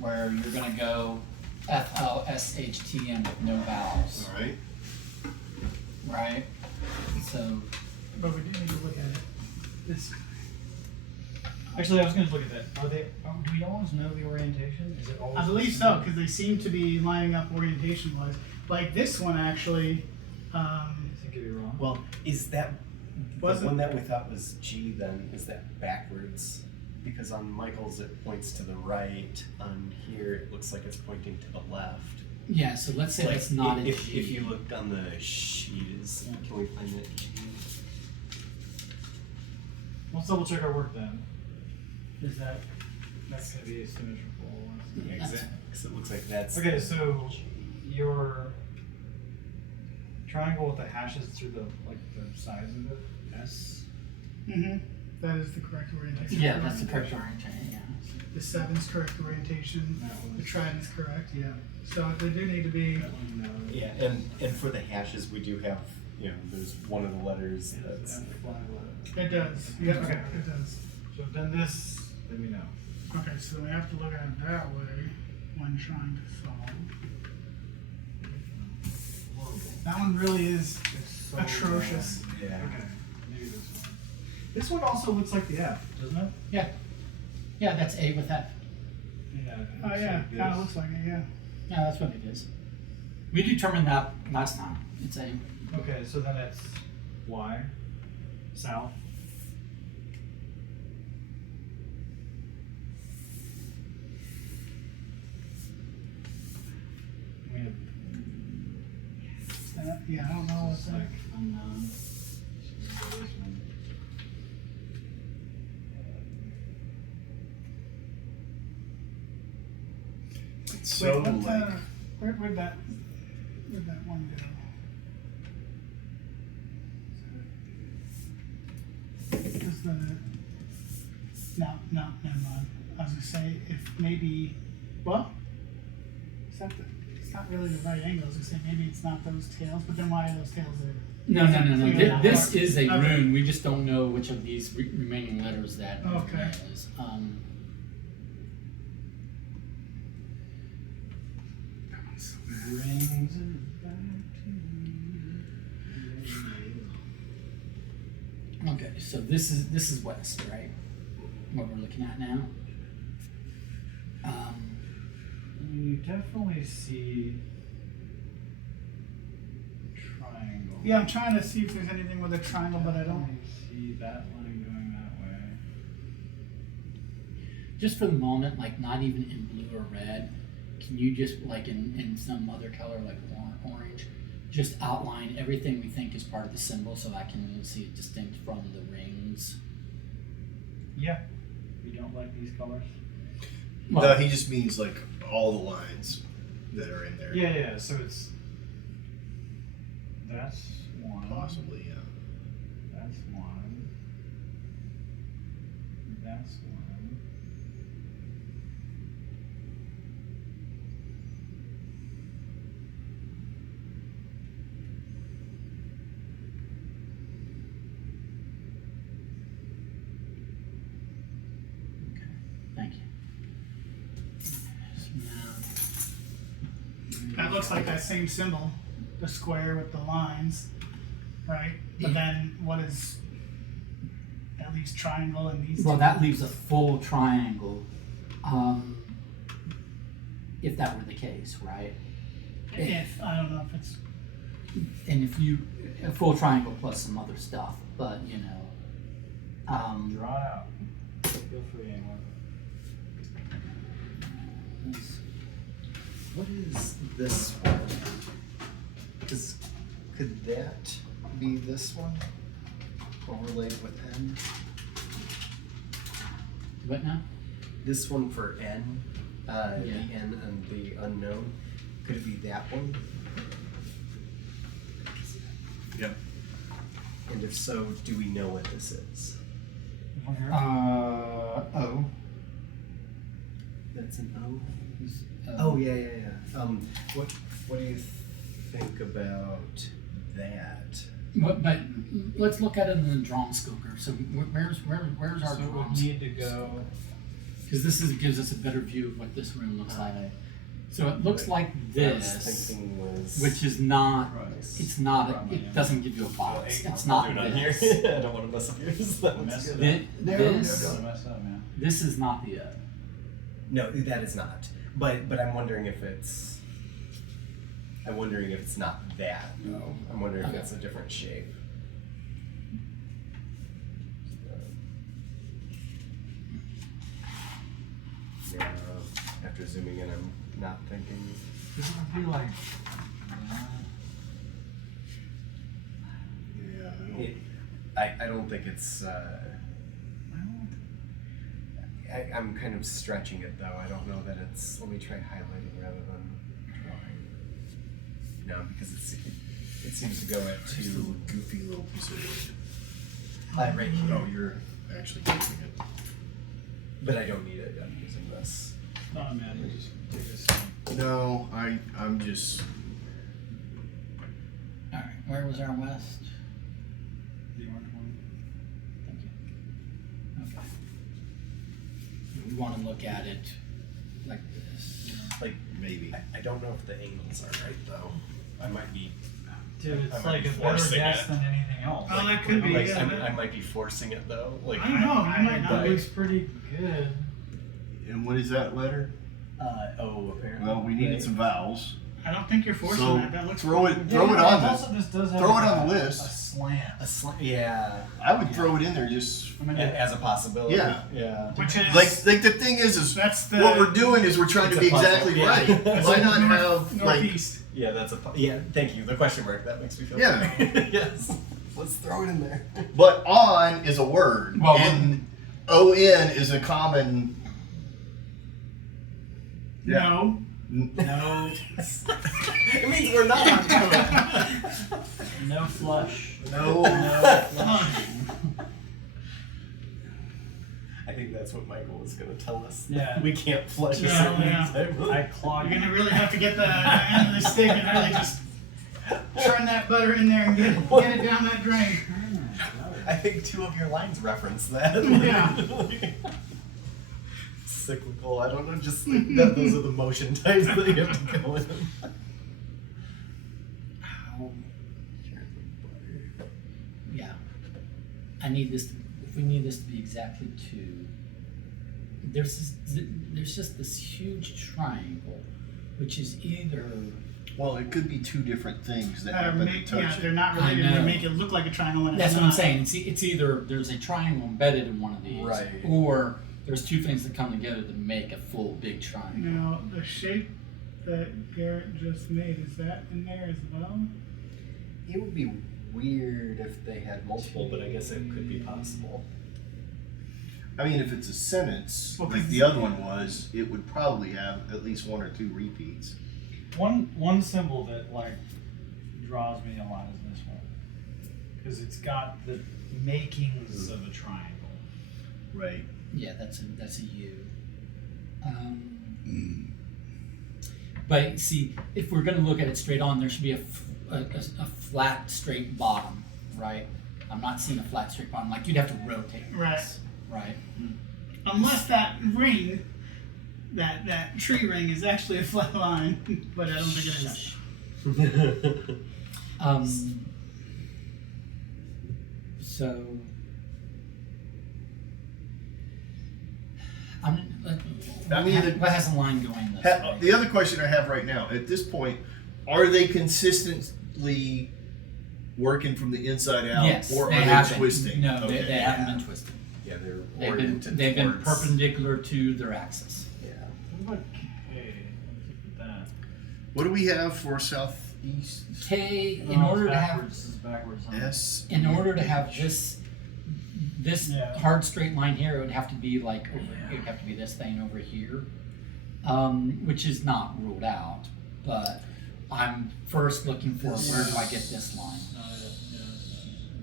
where you're going to go FLSHTM with no vowels. All right. Right? So, But we do need to look at it. This. Actually, I was going to look at that. Do we always know the orientation? Is it always? I believe so because they seem to be lining up orientation wise. Like this one actually. I think you'd be wrong. Well, is that Was the it- one that we thought was G? Then is that backwards? Because on Michael's it points to the right. On here it looks like it's pointing to the left. yeah, so let's say Like, that's not if, a G. if you looked on the sheet, can we find that G? Let's double check our work then. Is that's going to be asymmetrical? Exactly. Because it looks like that's. Okay, so your triangle with the hashes through the sides of it, S. Mm-hmm. That is the correct orientation. Yeah, that's the correct orientation, yeah. The 7's correct orientation. That The one. trident's correct. Yeah. So they do need to be. That one, no. Yeah, and for the hashes we do have, there's one of the letters that's. It does. Yeah. Okay. It does. So then this, let me know. Okay, so we have to look at it that way when trying to solve. That one really is It's so atrocious. Yeah. Okay, maybe this one. This one also looks like the F, doesn't it? Yeah, that's A with F. Yeah. Oh yeah, kind of looks like it. Yeah. Yeah, that's what it is. We determined that last time. It's A. Okay, so then it's Y, south. We have Yeah, I don't know what's it's that. like unknown. It's so Wait, like. where'd that one go? Does the no, never mind. I was gonna say if maybe it's not really the right angle. I was gonna say maybe it's not those tails, but then why are those tails there? No. Yeah. This is a Okay. rune. We just don't know which of these remaining letters that Okay. is. lines. Brings it back to Okay, so this is west, right? What we're looking at now. you definitely see a triangle. Yeah, I'm trying to see if there's anything with a triangle, but I don't. Definitely see that line going that way. Just for the moment, like not even in blue or red, can you just like in some other color like orange, just outline everything we think is part of the symbol so I can see it distinct from the rings? Yeah. You don't like these colors? No, he just means like all the lines that are in there. Yeah. So that's one. Possibly, yeah. That's one. That's one. Thank you. That looks like that same symbol, the square with the lines, right? But then what is, that leaves triangle and these Well, two. that leaves a full triangle. If that were the case, right? If, I don't know if it's, And if you a full triangle plus some other stuff, but you know, Draw it out. Feel free, anyone. What is this one? Could that be this one? Overlaid with N? what now? This one for N, Yeah. the N and the unknown. Could it be that one? Yep. And if so, do we know what this is? O. That's an O? Oh, Oh yeah. What do you think about that? but let's look at it in the drawn scoper. So where's our So drawn? we need to go. Because gives us a better view of what this room looks like. So it looks like What I was this, thinking was which is not. Right. It's not. It doesn't give you a box. It's I'll not do it on this. here. I don't want to mess up yours. That one's Mess good. it This Don't mess up, man. this is not the O. No, that is not. But I'm wondering if it's. I'm wondering if it's not that. No. I'm wondering if Okay. it's a different shape. Yeah. After zooming in, I'm not thinking. This would be like. Yeah. I don't think it's. I'm kind of stretching it though. I don't know that it's. Let me try highlighting rather than drawing. No, because it seems to go at Just a two. goofy little piece of wood. Right here. Oh, you're actually using it. But I don't need it. I'm using this. Oh man, you just take this. No, I'm just. All right. Where was our west? The orange one. Thank you. Okay. We want to look at it like this. Like Maybe. I don't know if the angles are right though. I might be. Dude, I it's might like be a better forcing guess it. than anything else. Oh, that could be, Like, yeah. I might be forcing it though. Like I don't know, you might not That be. looks pretty good. And what is that letter? O apparently. Well, we needed some vowels. I don't think you're forcing So that. That looks throw it. pretty Throw it on the. Also, this does have throw it like on the a list. slant. Yeah. I would throw it in there just. I mean, As a possibility. Yeah. Yeah. Which is Like the thing is that's the what we're doing is we're trying to It's be a puzzle, exactly yeah. right. That's Why not have like northeast. Yeah, that's yeah. Thank you. The question mark that makes me feel. Yeah. better. Yes. Let's throw it in there. but on is a word Well, and on is a common. No. no, It means we're not on tour. no flush. No. No flush. I think that's what Michael was going to tell us. Yeah. We can't flush a Yeah, certain yeah. type of- I clogged. You're gonna really have to get the end of the stick and really just churn that butter in there and get it down that drain. I think two of your lines reference that. Yeah. cyclical. I don't know, just like that, those are the motion types that you have to go in. Yeah. I need this. If we need this to be exactly 2, there's just this huge triangle, which is either. Well, it could be 2 different things that Or happen to make, touch yeah, it. they're not I related. They know. make it look like a triangle when That's it's what I'm not. saying. It's either there's a triangle embedded in one of these, Right. or there's 2 things that come together to make a full big triangle. Now, the shape that Garrett just made, is that in there as well? It would be weird if they had multiple, but I guess it could be possible. I mean, if it's a sentence, Well, like 'cause- the other one was, it would probably have at least 1 or 2 repeats. One symbol that like draws me a lot is this one, because it's got the makings of a triangle. Right. Yeah, that's a U. But see, if we're going to look at it straight on, there should be a flat, straight bottom, right? I'm not seeing a flat, straight bottom. Like you'd have to rotate this, right? Unless that ring, that tree ring, is actually a flat line, but I don't think it is. So what has a line going this way? The other question I have right now, at this point, are they consistently working from the inside out, Yes, or they are have they been. twisting? No, Okay. they haven't been twisted. Yeah, they're They've oriented been towards- perpendicular to their axis. Yeah. What about K? Let's look at that. What do we have for southeast? K, Oh, in it's order to have backwards, it's backwards. Huh? S. in order to have this Yeah. hard straight line here, it would have to be like over, it would have to be this thing over here, which is not ruled out. But I'm first looking for where do I get this line?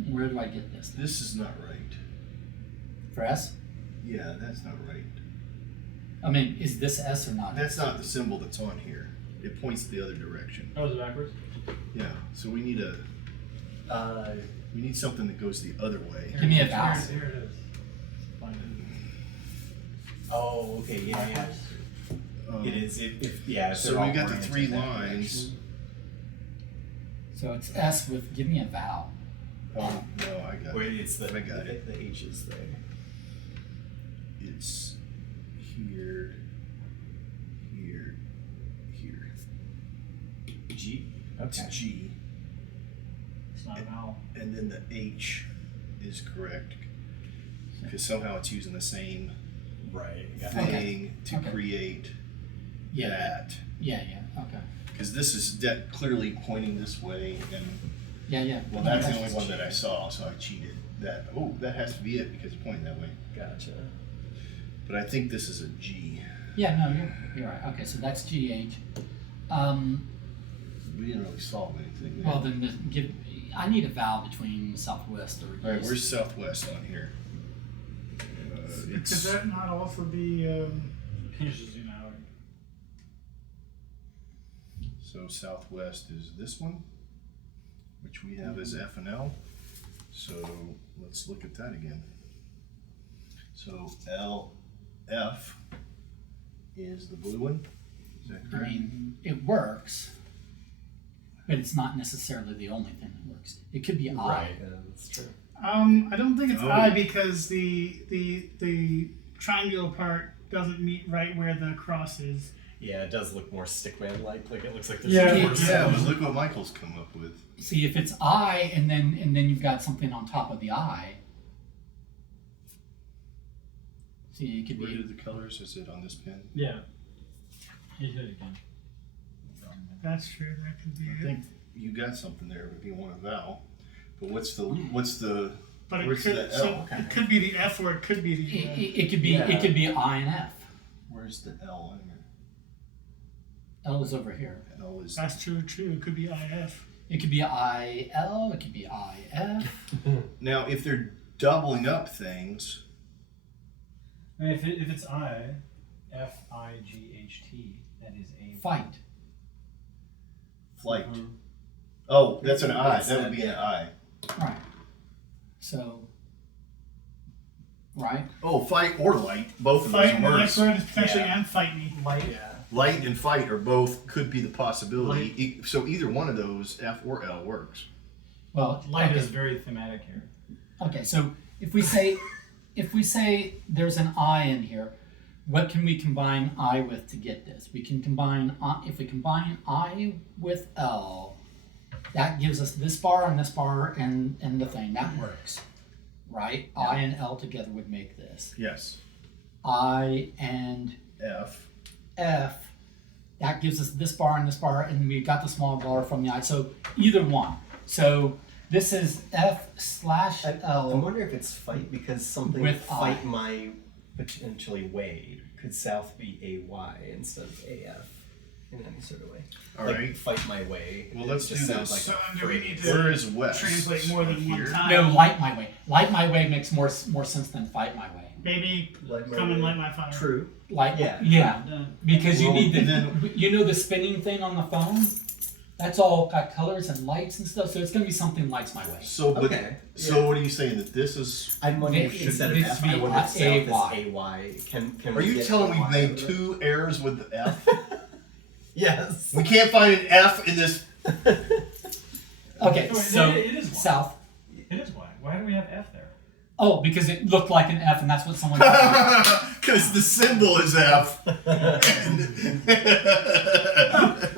Where do I get this? This is not right. For S? Yeah, that's not right. I mean, is this S or not? That's not the symbol that's on here. It points the other direction. Oh, is it backwards? Yeah. So we need we need something that goes the other way. Give me a Here, vowel. here it is. Find it. Oh, okay, yeah, yeah. Um, It is. If they're So all we got the oriented 3 that lines. direction. So it's S with give me a vowel. Oh no, I got Wait, it. it's the I got it. The H is there. It's here, here, here. G. It's Okay. G, It's not a vowel. and then the H is correct because somehow it's using the same Right. Got it. thing to Okay. create Yeah. that. Yeah. Okay. Because this is clearly pointing this way, and Yeah. well, that's the only one that I saw, so I cheated. That that has to be it because it's pointing that way. Gotcha. But I think this is a G. Yeah. No, you're right. Okay, so that's GH. We didn't really solve anything. Well, then I need a vowel between southwest or All right, east. where's southwest on here? Could It's that not also be? Can you just zoom out? so southwest is this one, which we have as F and L. So let's look at that again. So LF is the blue one. Is that I correct? mean, it works, but it's not necessarily the only thing that works. It could be I. Right. That's true. I don't think it's Oh. I because the triangular part doesn't meet right where the cross is. Yeah, it does look more stickman-like. Like it looks like there's Yeah, more it's- Yeah, but symbols. look what Michael's come up with. See, if it's I and then you've got something on top of the I. See, it could Where be. did the colors? Is it on this pen? Yeah. He did it again. That's true. That could be I it. think you got something there if you want a vowel. But what's the But it where's could the so L? it could be the F or it could be the. It could be it could be I and F. Where's the L in here? L is over here. L is That's true. It could be IF. It could be IL. It could be IF. now if they're doubling up things. And if it's I, FIGHT, that is a Fight. Flight. Mhm. Oh, that's an I. That's That would be an I. Right. So right? Oh, fight or light. Both of those Fight, words. next word is potentially Yeah. and fight me. Light. Light and fight are both could be the possibility. So either one of those, F or L, works. Well, Light okay. is very thematic here. Okay, so if we say there's an I in here, what can we combine I with to get this? We can combine if we combine I with L, that gives us this bar and the thing. That works. Right? Yeah. I and L together would make this. Yes. I and F. That gives us this bar, and we got the small bar from the I. So either one. So this is F/L. I wonder if it's fight because something With fight I. my potentially way. Could south be AY instead of AF in any sort of way? All Like, right. fight my way. Well, It let's just do sounds this. like So a do we phrase. need to Where is West? translate more than one Here? time? No, light my way. Light my way makes more sense than fight my way. Baby, Light my come and way. light my fire. True. Like Yeah. because you Well, need and the spinning thing on the phone. That's all got colors and lights and stuff. So it's gonna be something lights my way. So, but Okay. so what are you saying that this is? I'm wondering This- if instead of this F, be I wonder if south AY. is AY. Can Are we you get telling me AY we made out of it? 2 errors with the F? Yes. We can't find an F in this. Okay, No, so it is Y. south. It is Y. Why do we have F there? Oh, because it looked like an F, and that's what someone. Told Because the symbol is F. me.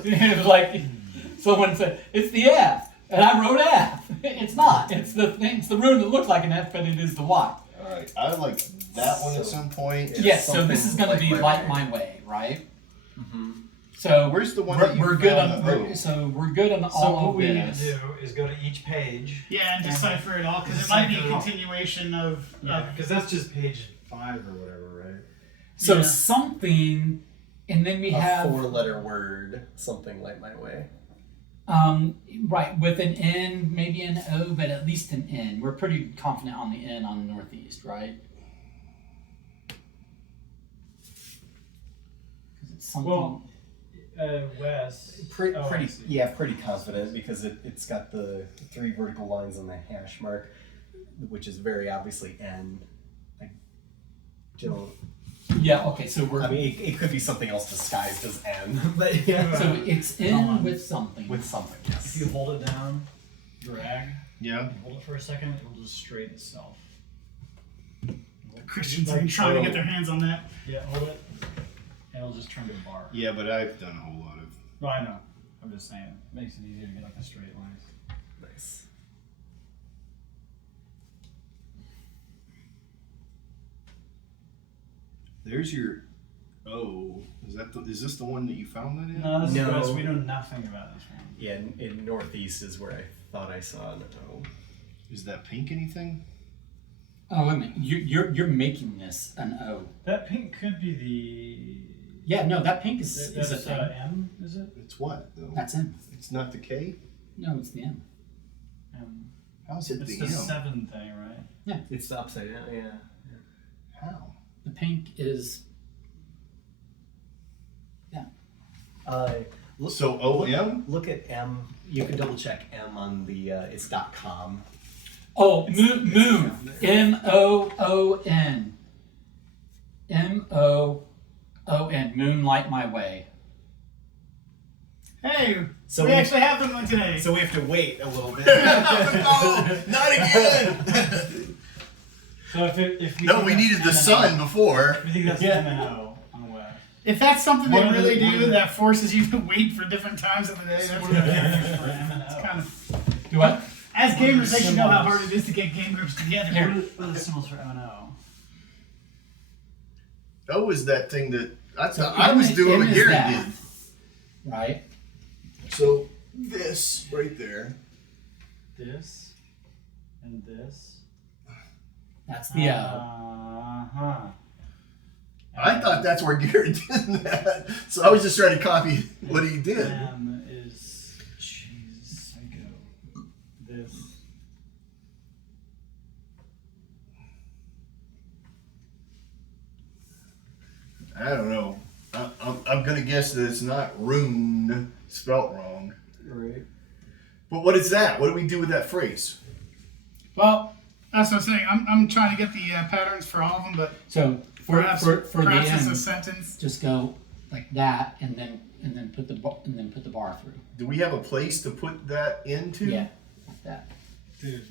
It was like someone said it's the F, and I wrote F. It's not. It's the thing. It's the rune that looks like an F, but it is the Y. Alright, I like that one at some point. Yeah. Yes. So this is going to Something be like like my my way, right? Mm-hmm. So Where's the one we're, that you we're good found on. the O? We're good on So all what of we need this. to do is go to each page. Yeah, and decipher it all because it might be a Decipher it all. continuation of. Because that's just page 5 or whatever, right? So Yeah. something, and then we A have 4-letter word, something like my way. right with an N, maybe an O, but at least an N. We're pretty confident on the N on Northeast, right? Because it's something. Well, West. Pretty, Oh, I pretty, see. yeah, pretty confident because it's got the 3 vertical lines on the hash mark, which is very obviously N. I don't. Yeah. Okay. So we're. I mean, it could be something else disguised as N, but yeah. so it's N Hold on. with something. With something, If yes. you hold it down, drag, Yeah. hold it for a second, it'll just straighten itself. Christians are trying to get their hands on that. Yeah, hold it, and it'll just turn to a bar. Yeah, but I've done a whole lot of. No, I know. I'm just saying, it makes it easier to get like a straight line. Nice. There's your O. Is this the one that you found that in? No, this No. is West. We know nothing about this one. Yeah, in Northeast is where I thought I saw an O. Is that pink anything? Oh wait a minute. You're making this an O. That pink could be the. Yeah. No, that pink is That's a thing. M, is it? It's what though? That's M. It's not the K. No, it's the M. How's it It's the the M? 7 thing, right? It's the upside down, yeah. How? The pink is. So O-M? Look at M. You can double check M on the it's .com. Oh, moon. M-O-O-N. M-O-O-N. Moonlight my way. Hey, So we we- actually have them today. So we have to wait a little bit. No, not again! So if we No, think we that's needed the M and sun O, before. We think that's Yeah. M and O on the West. If that's something What they are the- really what are do the- that forces you to wait for different times of the day, that's What are the characters for M and it's O? kind of. Do what? As What are the gamers, they should know how symbols? hard it is to get game groups together. Here. What are the symbols for M and O? O is that thing that I So thought I was M- doing M what is Gary that. did. Right? So this right there. This and this. That's the O. Uh-huh. I thought that's where Gary did that. So I was just trying to copy what he did. M is jeez, psycho. This. I don't know. I'm gonna guess that it's not rune spelt wrong. Right. But what is that? What do we do with that phrase? Well, That's what I'm saying. I'm trying to get the patterns for all of them, but So for perhaps, the perhaps it's a end, sentence. just go like that, and then put the bar through. Do we have a place to put that into? Yeah, like that. Dude,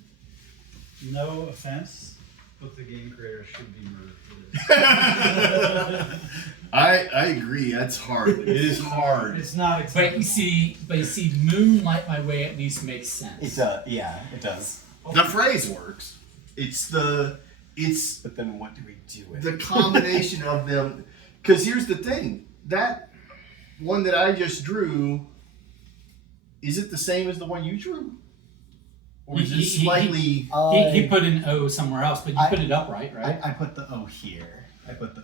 no offense, but the game creator should be murdered for this. I agree. That's hard. It is hard. It's not acceptable. But you see, Moonlight My Way at least makes sense. It does. Yeah, it does. The phrase works. It's But then what do we do with the it? combination of them. Because here's the thing. That one that I just drew, is it the same as the one you drew? Or is it slightly... He put an O somewhere else, but you put it upright, right? I put the O here. But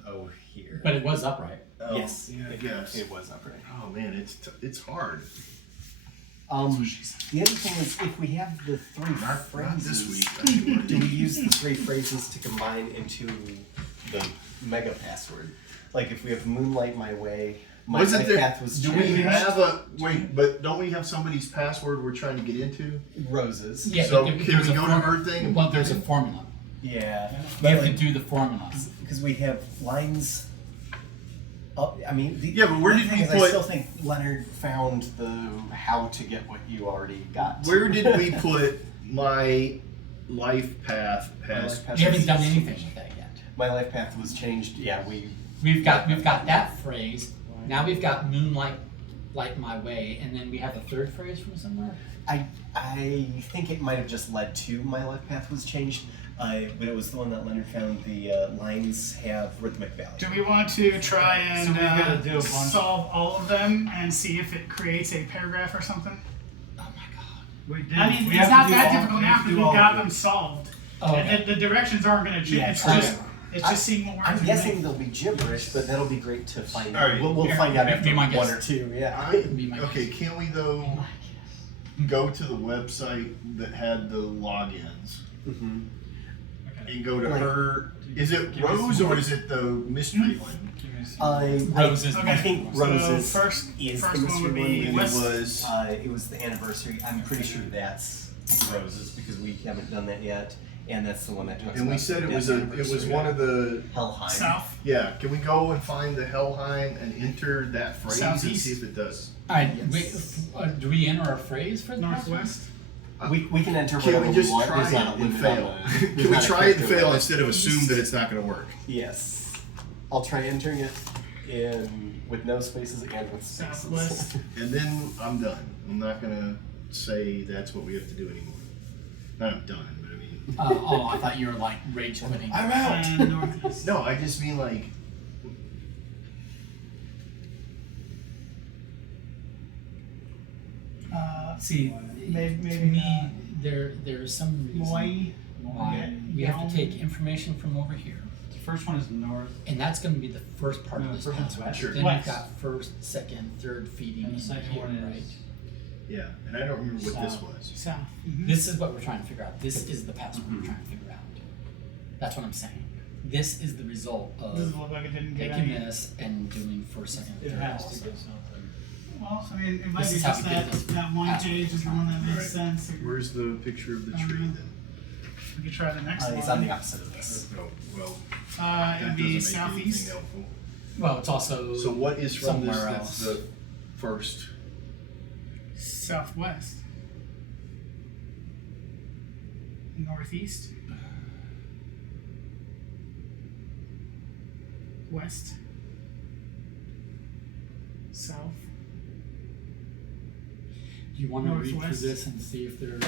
But it was upright. Oh, yes, yes. it was upright. Oh man, it's hard. The other thing is, if we have the three Not phrases, this week. do we use the three phrases to combine into the mega password? Like if we have Moonlight My Way, my Wasn't there? path was Do changed. we have a wait? But don't we have somebody's password we're trying to get into? Roses? Yeah, So but can there's we a go to her thing? and Well, put there's a that in? formula. Yeah. We have to do the formula. Because we have lines. Up, I mean, Yeah, but where the did thing we is, put- I still think Leonard found the how to get what you already got. Where did we put my life path past? life path- We haven't done anything with that yet. My life path was changed. Yeah, We've got that phrase. Now we've got Moonlight Light My Way, and then we have a third phrase from somewhere. I think it might have just led to my life path was changed. But it was the one that Leonard found. The lines have rhythmic value. Do we want to try So and we've gotta do a bunch. solve all of them and see if it creates a paragraph or something? Oh my god. We did. I mean, we it's have not to do that all- difficult we now have to because do we've all got of them it. solved. Oh, And okay. the directions aren't going to change. Yeah, it's okay. just seeing what words. I'm we guessing make. they'll be gibberish, but that'll be great to find All out. right. We'll Here, find out be after my one guess. or two. Yeah. Be my Okay, guess. can we though go to the website that had the logins Mm-hmm. Okay. and go to Like- her? Is it Give me Rose some or more. is it the mystery one? Give me a second. Roses. I think So Roses first is one the mystery would be one. And it West. was It was the anniversary. I'm pretty sure that's Roses because we haven't done that yet, and that's the one that talks and we about said the it was death it was anniversary. one of the Helheim. South. yeah. Can we go and find the Helheim and enter that phrase and Southeast. see if it does? All right. Yes. Do we enter our phrase for the Northwest. We can enter Can whatever we just want. try There's it not a and limit fail? on the- Can there's we not a try it and character fail limit. instead of assume that it's not going to work? Yes. I'll try entering it in with no spaces and with spaces. Southwest. And then I'm done. I'm not going to say that's what we have to do anymore. Not I'm done, but I mean. I thought you were like rage quitting. I'm out. And northeast. No, I just mean like. See, Maybe- to maybe me, there's some reason Moy. why we have to take information from over here, The first one is north. and that's going to be the first part No, of this first one's password. west. Sure. Then West. you've got first, second, third feeding And the into second here, one right? is Yeah, and I don't remember what this South. was. South. This is what we're trying to figure out. This is the password we're trying to figure out. That's what I'm saying. This is the result Does it of look like it didn't get taking any? this and doing first, second, It third has to also. get something. Well, I mean, it might This be is how just we get that, this that one password. page is the one that makes Right. sense. Or Where's the picture of the tree then? we could try the next It's one. on the opposite of this. Oh, well, It that would doesn't be make anything southeast. helpful. Well, it's also So what is from this somewhere that's else. the first? Southwest. Northeast. West. South. Do you want to read through Northwest. this and see if there's?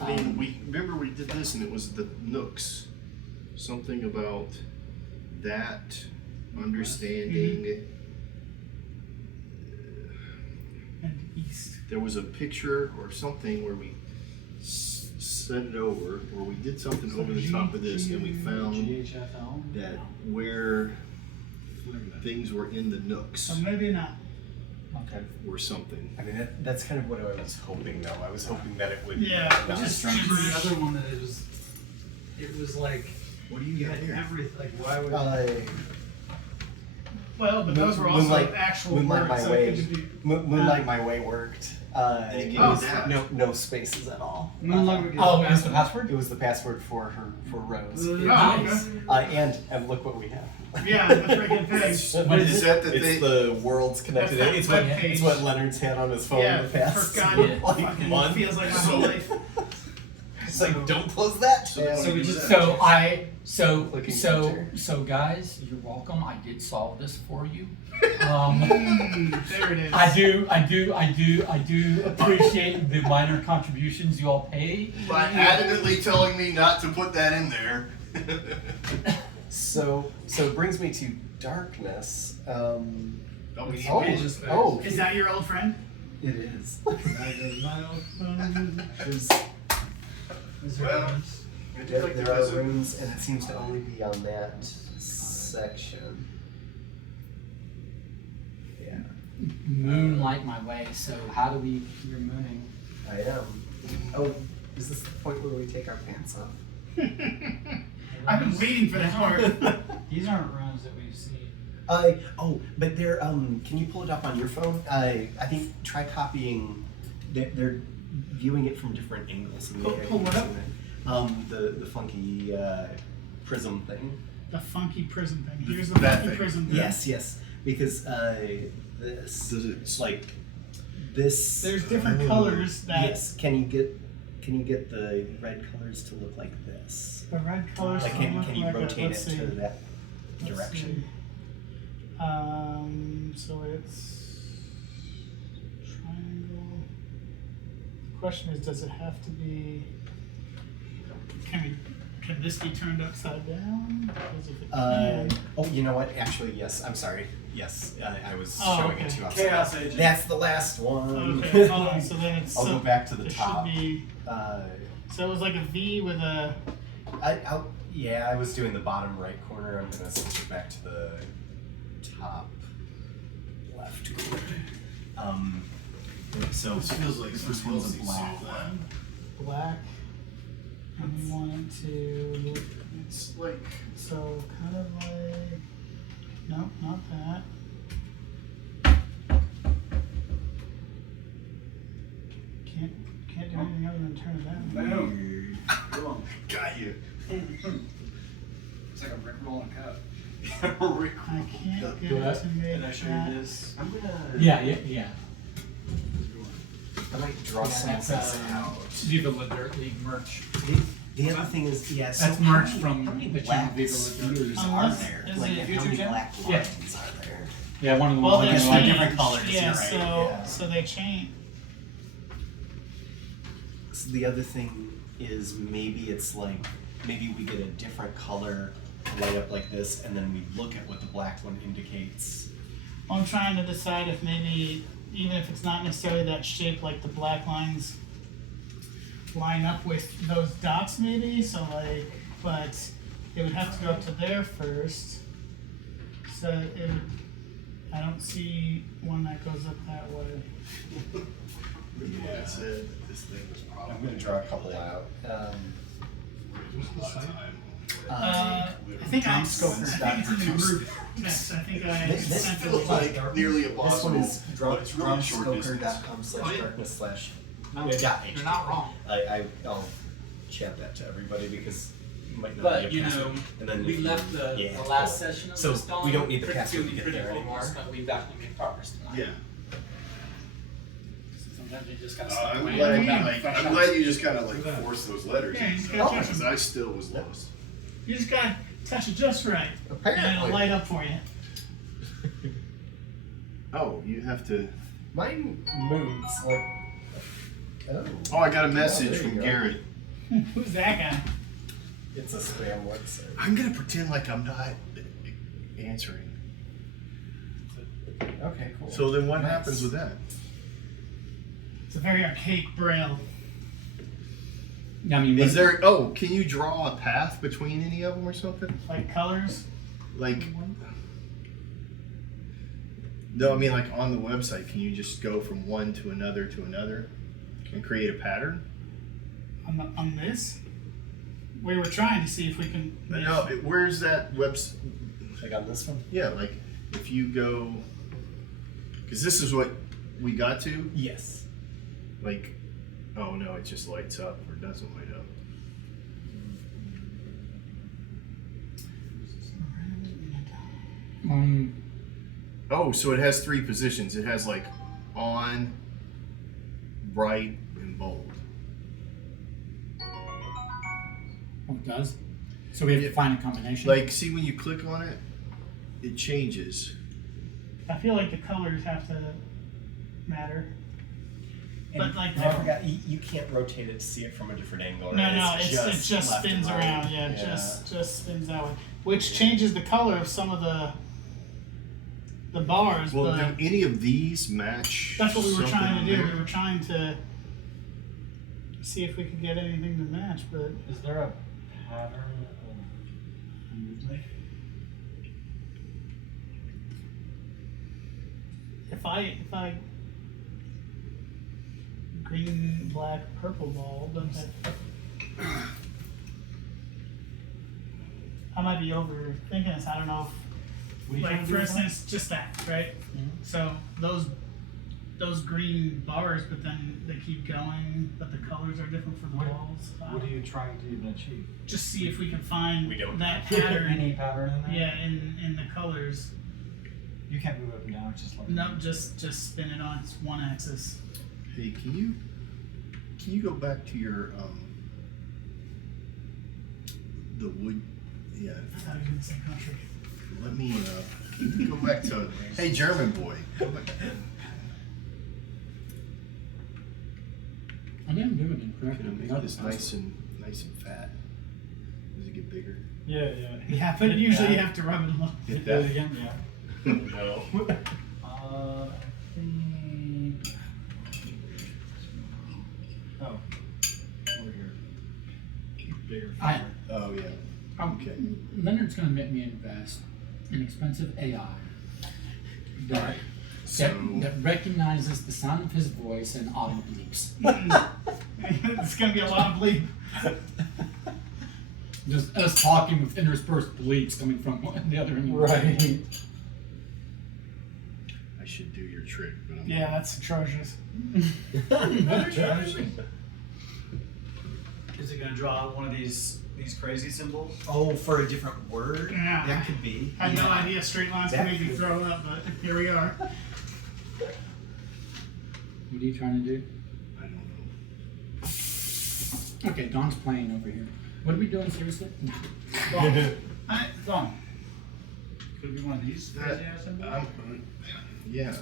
I mean, we remember we did this and it was the nooks. Something about that understanding. And east. There was a picture or something where we set it over, or we did something over the top of this, and we found GHFL? that where things were in the nooks So maybe not. Okay. or something. I mean, that's kind of what I was hoping, though. I was hoping that it would. Yeah, not Just strike remember me. the other one that it was like What do you you got had here? everything. Like why would Well, but those were also Moonlight- actual Moonlight words. My So Way. it could be Moonlight My Way worked. And it gave Oh, you that. No spaces at all. Moonlight would Oh, is the password? It was the password for Rose. Oh, Nice. okay. And look what we have. Yeah, the freaking thing. Is that the It's thing? the world's connected. That's that It's web what page. it's what Leonard's had on his phone Yeah, in the past. forgot. Yeah. Fucking month. feels like my whole life. It's like, don't close that. So then So we just- so guys, you're welcome. I did solve this for you. There it is. I do appreciate the minor contributions you all pay. By adamantly telling me not to put that in there. So it brings me to darkness. Oh, we Oh, need pages. Is that your old friend? it is. Is there Well, runes? There are runes, and it seems to only be on that section. Yeah, Moonlight my way. So how do we? You're mooning. I am. Oh, is this the point where we take our pants off? I've been waiting for that part. These aren't runes that we've seen. But they're can you pull it up on your phone? I think try copying. They're viewing it from different angles. And maybe I Pull can what up? zoom in. The funky prism thing. The funky prison thing. Here's the That funky thing. prison thing. Yes, because this Does it- it's like this. There's different colors that Yes, can you get the red colors to look like this? the red colors Like don't look can you like rotate Let's it see. to that Let's direction? see. So it's triangle. The question is, does it have to be? Can this be turned upside down? Because if it can, Oh, you know what? Actually, yes. I'm sorry. Yes, I was Oh, showing okay. it to you. upside Chaos down. agent. That's the last one. okay, hold on. So then it's I'll so go back to the it top. should be. Uh, So it was like a V with a. I was doing the bottom right corner. I'm gonna switch it back to the top left corner. So This feels like this something one's else a you black saw. one. Black, and we want it to, It's like so kind of like, no, not that. Can't do anything other than turn it down. Boom. weird. Got you. It's like a brick roll and cup. Rick. I can't get Do it that? to make Did I show you that. this? I'm gonna. Yeah. I might draw Yeah, some of that's, this out. Viva La Dirt League merch. The other thing is, yeah. That's so merch how many- from how many the black Viva La Dirt. spheres Oh, are is- there? is Like, it and how YouTube many channel? black Yeah. lines are there? Yeah, one of the Well, ones. they they're changed. different colors, Yeah, you're right, so yeah. so they change. So the other thing is maybe it's like maybe we get a different color light up like this, and then we look at what the black one indicates. I'm trying to decide if maybe, even if it's not necessarily that shape, like the black lines line up with those dots maybe, so like, but it would have to go up to there first. So it would, I don't see one that goes up that way. Yeah, I said this thing was probably. I'm gonna draw a couple out. I think I it's in the Drumscopers.com. group text. I think I This sent feels it. like nearly This impossible. one is but it's really short distance. drumscoper.com/darkness/ No, Yeah, you're not wrong. I'll chat that to everybody because you might not But be you able know, to. And then we if you- left the yeah, last cool. session of So this we don't need the pretty password to get there critical anymore. almost, but we've actually made progress tonight. Yeah. Sometimes you just gotta I'm stop glad, playing. I'm glad you just kind of like forced those letters Yeah, in, you just gotta touch because them. I still was lost. You just gotta touch it just right, and Apparently. it'll light up for you. Oh, you have to. Mine moves like. Oh, I got a message there you from go. Garrett. Who's that guy? It's a spam website. I'm gonna pretend like I'm not answering. Okay, cool. So then, what Nice. happens with that? It's a very archaic braille. I mean, Is there? Oh, can you draw a path between any of them or something? Like colors. Like. No, I mean like on the website. Can you just go from one to another and create a pattern? On this, we were trying to see if we can. No, where's that website? Like on this one? Yeah, like if you go, because this is what we got to, Yes. like, oh no, it just lights up or doesn't light up. Oh, so it has 3 positions. It has like on, bright, and bold. Oh, it does. So we have to find a combination. Like, see when you click on it, it changes. I feel like the colors have to matter. But like, I forgot, you can't rotate it to see it from a different angle. no, Right? no, it just left and spins right. around. Yeah, just spins that way, which changes the color of some of the bars. Well, but do any of these match? that's what we were something trying to do. there? We were trying to see if we could get anything to match, but Is there a pattern of movement? if I green, black, purple ball, then I might be overthinking this. I don't know. What are you Like trying to for do with that? instance, just that, right? Mhm. So those green bars, but then they keep going, but the colors are different for the What- walls. What are you trying to even achieve? Just see if we can find We don't that Any pattern. pattern in there? Yeah, in the colors. You can't move up and down. It's just like No, just spin it on its one axis. Hey, can you go back to your the wood? Yeah, I thought we were in the same country. let me. Can you go back to? Hey, German boy. Go back. I didn't do it incorrectly. Gonna make this nice and fat. Does it get bigger? Yeah. Yeah, but usually you have to rub it a little. Hit Do it that. again. Yeah. No. I think. Oh, over here. Bigger. I- Oh yeah. Okay. Leonard's going to make me invest in expensive AI that, So that recognizes the sound of his voice and auto bleeps. It's gonna be a lot of bleep. Just us talking with interspersed bleeps coming from one and the other end. Right. I should do your trick, but I'm Yeah, that's atrocious. Is it gonna draw one of these crazy symbols? Oh, for a different word? Yeah. That could be. I had no idea straight lines could That make me could- throw up, but here we are. What are you trying to do? I don't know. Okay, Don's playing over here. What are we doing seriously? Gone. Could it be one of these crazy ass symbols? Yeah,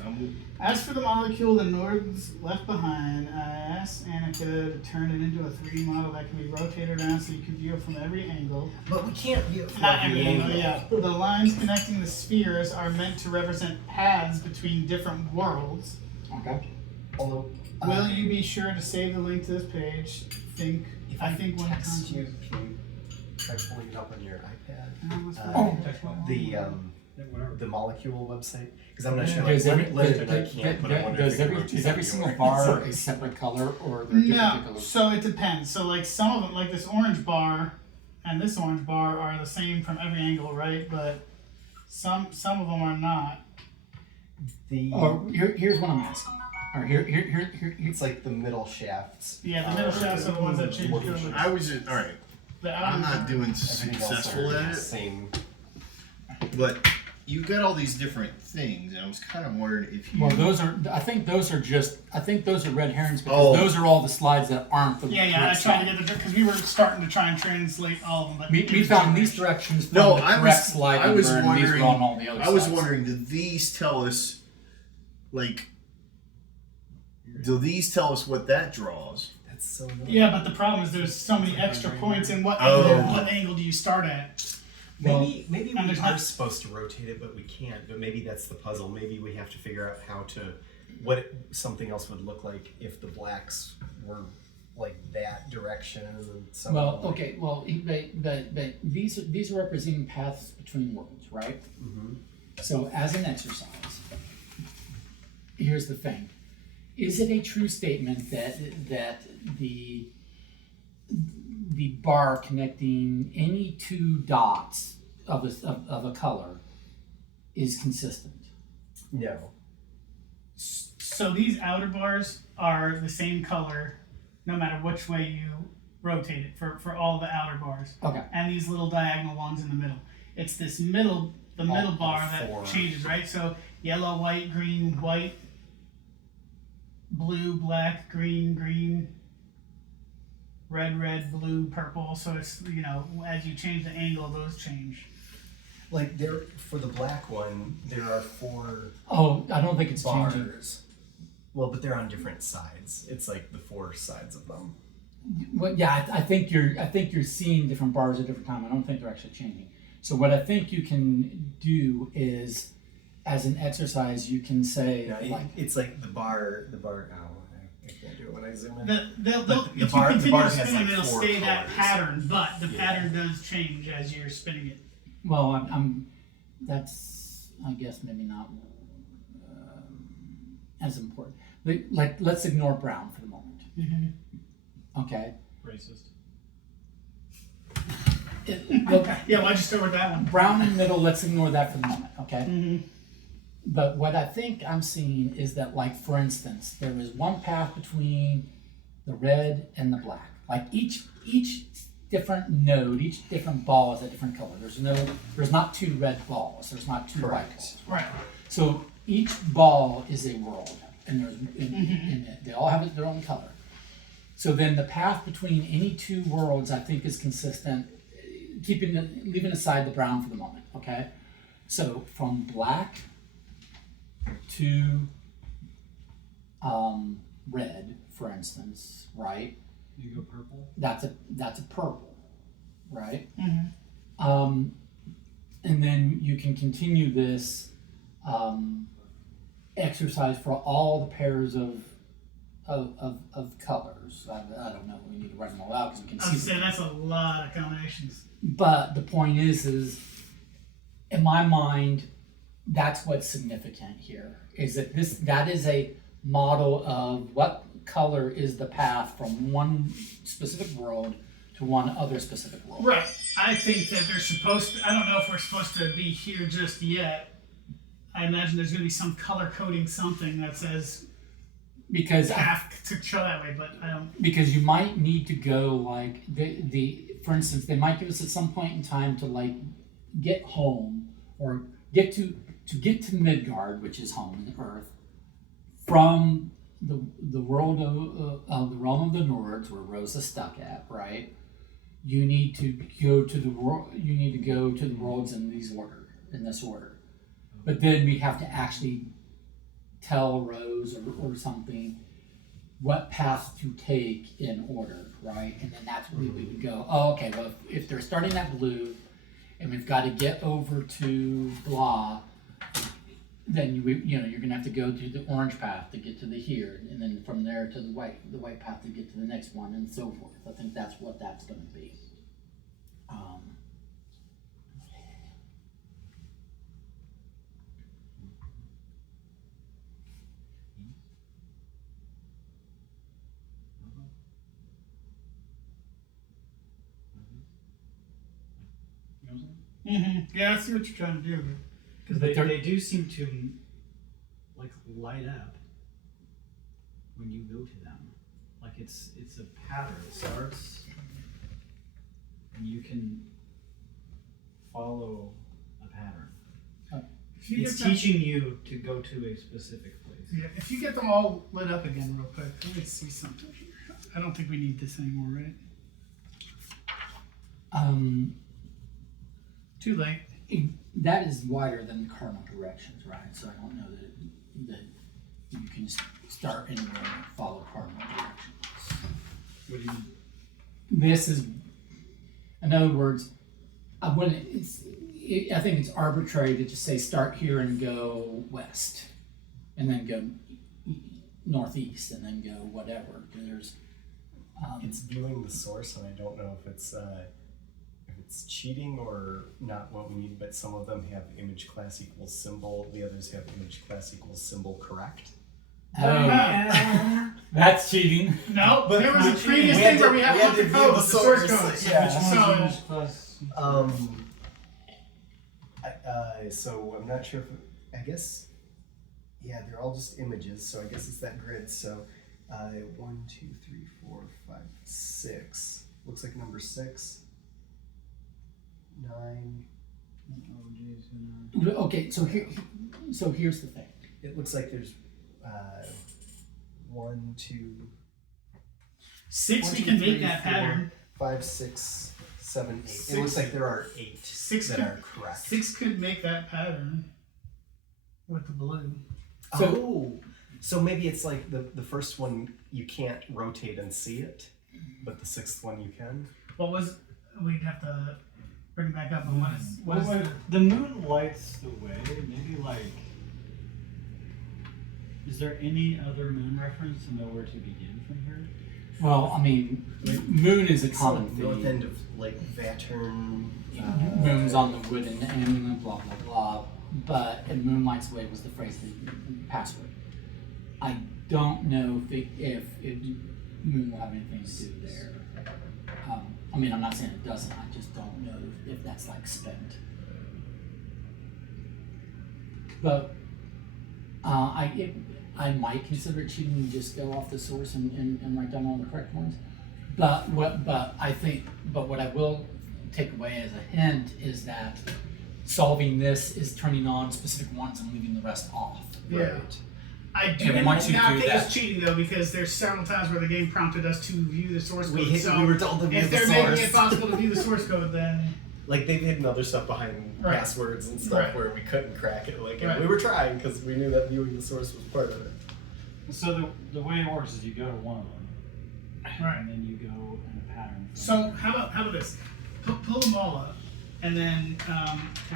As for the molecule the Nords left behind, I asked Annika to turn it into a 3D model that can be rotated around so you can view it from every angle. But we can't view it from Not every every angle, angle. yeah. The lines connecting the spheres are meant to represent paths between different worlds. Okay. Although, Will you be sure to save the link to this page? if I think one text time. you, can you try pulling it up on your iPad? The molecule website? Because I'm not sure. Does Like, every, Leonard and I can't, but I wonder if does we can every, rotate is it every the single other way. bar Sorry. a separate color or they're different No, colors? so it depends. So like some of them, like this orange bar and this orange bar are the same from every angle, right? But some of them are not. Here's what I'm asking. Or here. It's like the middle shafts. Yeah, the middle shafts are the ones that change color. I was all right. The I'm outer not doing Everything else successful are at the it, Same. but you got all these different things, and I was kind of wondering if you. Well, I think those are red herrings because Oh. those are all the slides that aren't the Yeah, I correct tried to slide. get the because we were starting to try and translate all of them. But We it was found these gibberish. directions from No, the I correct was. slide I number, was and these wondering. were on all the other I was slides. wondering, do these tell us, like, do these tell us what that draws? That's so annoying. Yeah, but the problem is there's so many extra points, and what angle do you start at? Maybe and we there's are not- supposed to rotate it, but we can't. But maybe that's the puzzle. Maybe we have to figure out how to something else would look like if the blacks were like that direction. And some Well, okay. Well, but these are representing paths between worlds, right? Mhm. So, as an exercise, here's the thing: is it a true statement that the bar connecting any two dots of a color is consistent. No. So these outer bars are the same color, no matter which way you rotate it for all the outer bars. Okay. And these little diagonal ones in the middle. It's this middle bar that four. changes, right? So yellow, white, green, white, blue, black, green, green, red, red, blue, purple. So it's, you know, as you change the angle, those change. Like there for the black one, there are 4 Oh, I don't think it's changing. bars. Well, but they're on different sides. It's like the 4 sides of them. Well, yeah, I think you're seeing different bars at different time. I don't think they're actually changing. So what I think you can do is, as an exercise, you can say It's like the bar. I can't do it when I zoom in. If you bar- the continue bar has, spinning, like, it'll 4 stay that colors. pattern, but the Yeah. pattern does change as you're spinning it. well, I'm that's I guess maybe not as important. Like let's ignore brown for the moment. Okay. Racist. Well, Yeah, why'd you start with that one? brown in the middle, let's ignore that for the moment, okay? Mm-hmm. But what I think I'm seeing is that, like, for instance, there is one path between the red and the black. Like each different node, each different ball is a different color. There's not 2 red balls, there's not 2 white balls. Right. So each ball is a world, and there's in it. They all have their own color. So then the path between any 2 worlds, I think, is consistent, leaving aside the brown for the moment, okay? So from black to red, for instance, right? You go purple. That's a purple, right? Mm-hmm. And then you can continue this exercise for all the pairs of colors. I don't know. We need to write them all out because we can I was see saying them. that's a lot of combinations. But the point is in my mind, that's what's significant here. Is that is a model of what color is the path from one specific world to one other specific world. Right. I think that they're supposed to, I don't know if we're supposed to be here just yet. I imagine there's going to be some color coding something that says Because path to show that way, but I don't. because you might need to go like for instance, they might give us at some point in time to like get home or get to Midgard, which is home in Earth, from the world of the realm of the Nords, where Rosa's stuck at, right? You need to go to the world. You need to go to the worlds in this order. But then we have to actually tell Rose or something what path to take in order, right? And then that's where we would go, oh, okay, well, if they're starting at blue and we've got to get over to blah, then you're going to have to go through the orange path to get to the here, and then from there to the white path to get to the next one, and so forth. I think that's what that's going to be. Mm-hmm. Yeah, I see what you're trying to do. Because they do seem to like light up when you go to them. Like it's a pattern. It starts and you can follow a pattern. If you It's get them, teaching you to go to a specific place. yeah, if you get them all lit up again real quick, let me see something here. I don't think we need this anymore, right? Too late. That is wider than cardinal directions, right? So I don't know that you can start anywhere and follow cardinal directions. What do you mean? This is, in other words, I think it's arbitrary to just say start here and go west, and then go northeast, and then go whatever. There's It's viewing the source, and I don't know if it's cheating or not what we need, but some of them have image class equals symbol, the others have image class equals symbol correct. That's cheating. No, But there was a we previous had thing to- where we we have had to to code view the the source source, codes. yeah. So Plus, So I'm not sure if I guess. Yeah, they're all just images, so I guess it's that grid. So 1, 2, 3, 4, 5, 6. Looks like number 6. 9. Oh, geez. Okay, so here's the thing. It looks like there's 1, 2, 6, 1, we 2, can 3, make that 4, pattern. 5, 6, 7, 8. It 6. looks like there are 8 6 that could, are correct. 6 could make that pattern with the blue. So maybe it's like the first one you can't rotate and see it, but the 6th one you can. What was? We'd have to bring back up. And what is The moon lights the way. Maybe like. Is there any other moon reference to know where to begin from here? Well, I mean, moon is a common It's like north theme. end of like Vattern. Moon's on the wood and amulet, blah blah blah. But and moonlight's way was the phrase, the password. I don't know if moon will have anything to do there. I mean, I'm not saying it doesn't. I just don't know if that's like spent. I might consider it cheating and just go off the source and write down all the correct ones. But what I will take away as a hint is that solving this is turning on specific ones and leaving the rest off. Yeah. I do And once you not do think that- it's cheating though, because there's several times where the game prompted us to view the source code. We were told to view if the they're source. making it possible to view the source code, then Like they've hidden other stuff behind Right. passwords and stuff Right. where we couldn't crack it. Like and Right. we were trying because we knew that viewing the source was part of it. So the way it works is you go to one of them, right. and then you go in a pattern. From So how about this? Pull them all up, and then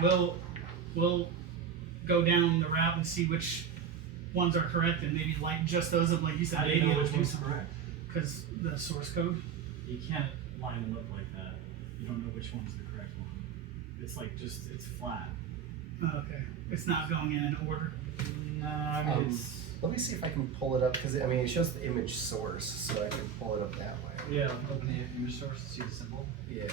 we'll go down the route and see which ones are correct, and maybe light just those up, like you said. How do you Maybe know it'll which do one's something. correct? Because the source code. You can't line them up like that. You don't know which one's the correct one. It's like it's flat. Oh, okay, it's not going in order. No, I mean it's Let me see if I can pull it up because I mean it shows the image source, so I can pull it up that way. yeah. Open the image source to see the symbol. Yeah.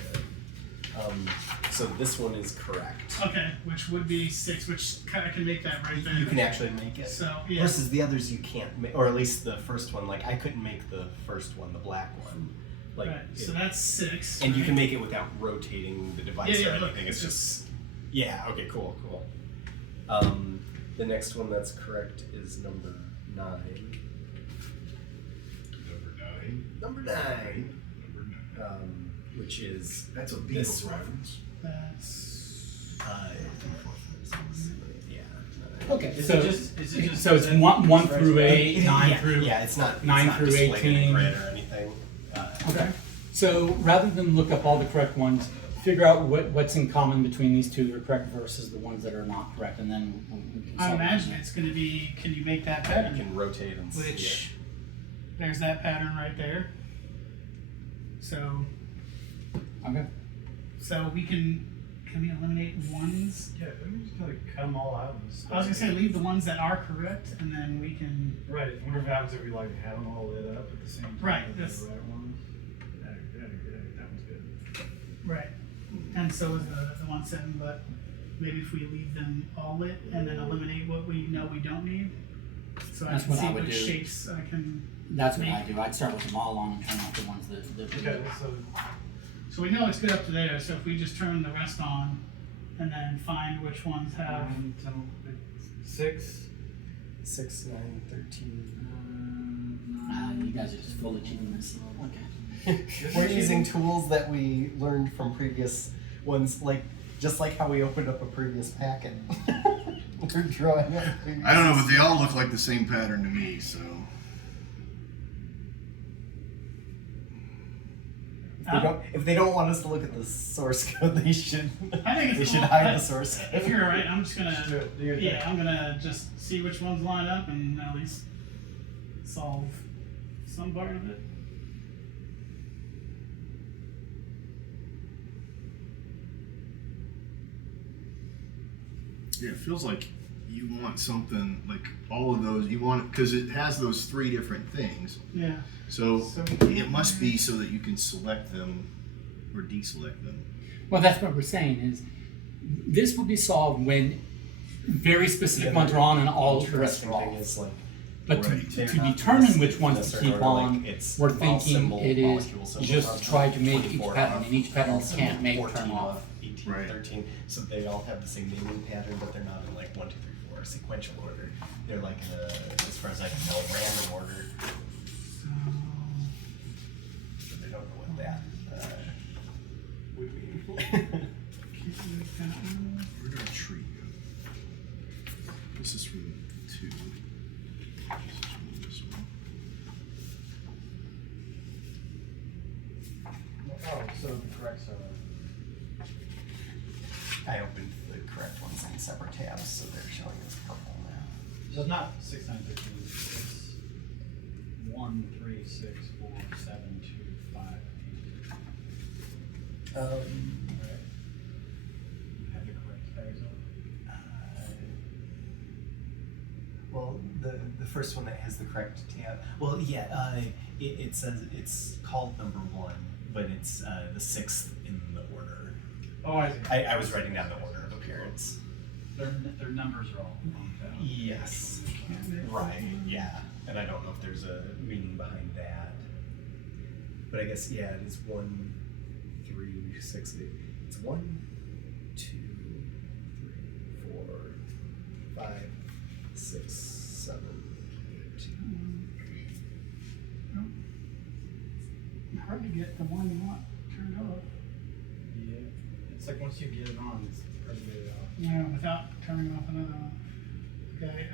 So this one is correct. Okay, which would be 6, which kind of can make that right there. You can actually make it. So yeah. Versus the others you can't make, or at least the first one. Like I couldn't make the first one, the black one. Like, Right, so that's 6. and you right? can make it without rotating the device Yeah, or look, anything. It's it's just yeah. Okay, cool. The next one that's correct is number 9. Number 9. Which is That's a this Beatles one. reference. That's Yeah. Okay, Is so it just so it's one through 8, 9 yeah, through yeah, it's not 9 it's not through displayed in 18. grid or anything. Okay. So rather than look up all the correct ones, figure out what's in common between these two that are correct versus the ones that are not correct, and then we can I solve imagine it. it's going to be. Can you make that You pattern? can rotate and see Which there's that pattern right there. So Okay. we can we eliminate ones? Yeah, let me just kind of cut them all out. And I was gonna say leave the ones that are correct, and then we can. Right. I wonder if it happens if we like have them all lit up at the same time. Right, If they're that's- the right ones. That one's good. Right. And so is the 1-7, but maybe if we leave them all lit and then eliminate what we know we don't need, so That's I can what see I would which do. shapes I can. That's what I do. I'd start with them all on and turn off the ones that Okay, so So we know it's good up to there. So if we just turn the rest on, and then find which ones have. 9, 10, 6. 6, 9, 13. you guys are just fully cheating this. Okay. We're using tools that we learned from previous ones, just like how we opened up a previous packet. We're drawing up. I don't know, but they all look like the same pattern to me, so. If they don't want us to look at the source code, they should. I think it's they should cool. hide the source code. If you're right, I'm just gonna. You're Yeah, I'm gonna just see which ones line up and at least solve some part of it. Yeah, it feels like you want something like all of those. You want because it has those 3 different things. Yeah. So So we can't- it must be so that you can select them or deselect them. Well, that's what we're saying is this will be solved when very specific ones are on and all the rest are Interesting thing off. is like But Right. they're to not determine listed which in ones a to certain keep order, on, like it's we're all thinking symbol, it is molecule symbol, just try to make each 24 pattern, off, and each pattern all symbol, can't make 14 turn off. 18, Right. 13. So they all have the same naming pattern, but they're not in like 1, 2, 3, 4 sequential order. They're like in a, as far as I can tell, random order. So they don't know what that would mean. Where did our tree go? This is from 2. This is from this one. Oh, so the correct I opened the correct ones in separate tabs, so they're showing as purple now. So it's not 6, 9, 13. It's 1, 3, 6, 4, 7, 2, 5, 8. Right. You have the correct tags on. Well, the first one that has the correct tab. Well, yeah, it says it's called number 1, but it's the 6th in the order. Oh, I see. I was writing down the order of appearance. Their numbers are all bumped out. Yes. Right. Yeah. And I don't know if there's a meaning behind that. But I guess yeah, it is 1, 3, 6. It's 1, 2, 3, 4, 5, 6, 7, 8. Hard to get the one you want turned off. Yeah. It's like once you get it on, it's hard to get it off. Yeah, without turning off another one. Okay,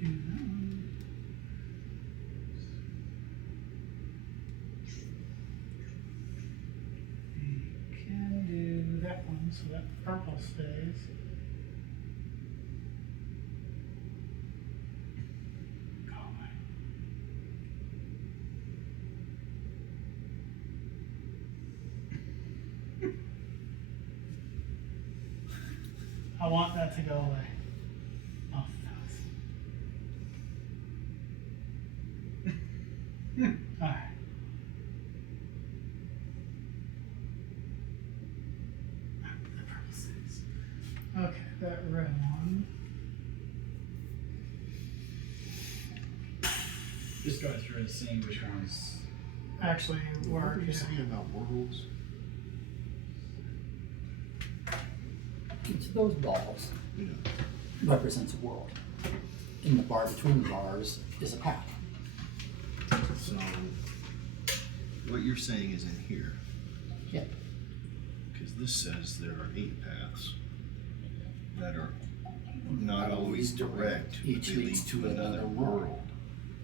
do that one. We can do that one so that purple stays. Go away. I want that to go away. Oh, no. Alright. The purple stays. Okay, that red one. Just go through and seeing which ones. Actually What work. were you Yeah. saying about worlds? Each of those balls Yeah. represents a world. In the bar between the bars is a path. So, what you're saying is in here, Yeah. because this says there are 8 paths that are not always direct, but Each they lead leads to another world.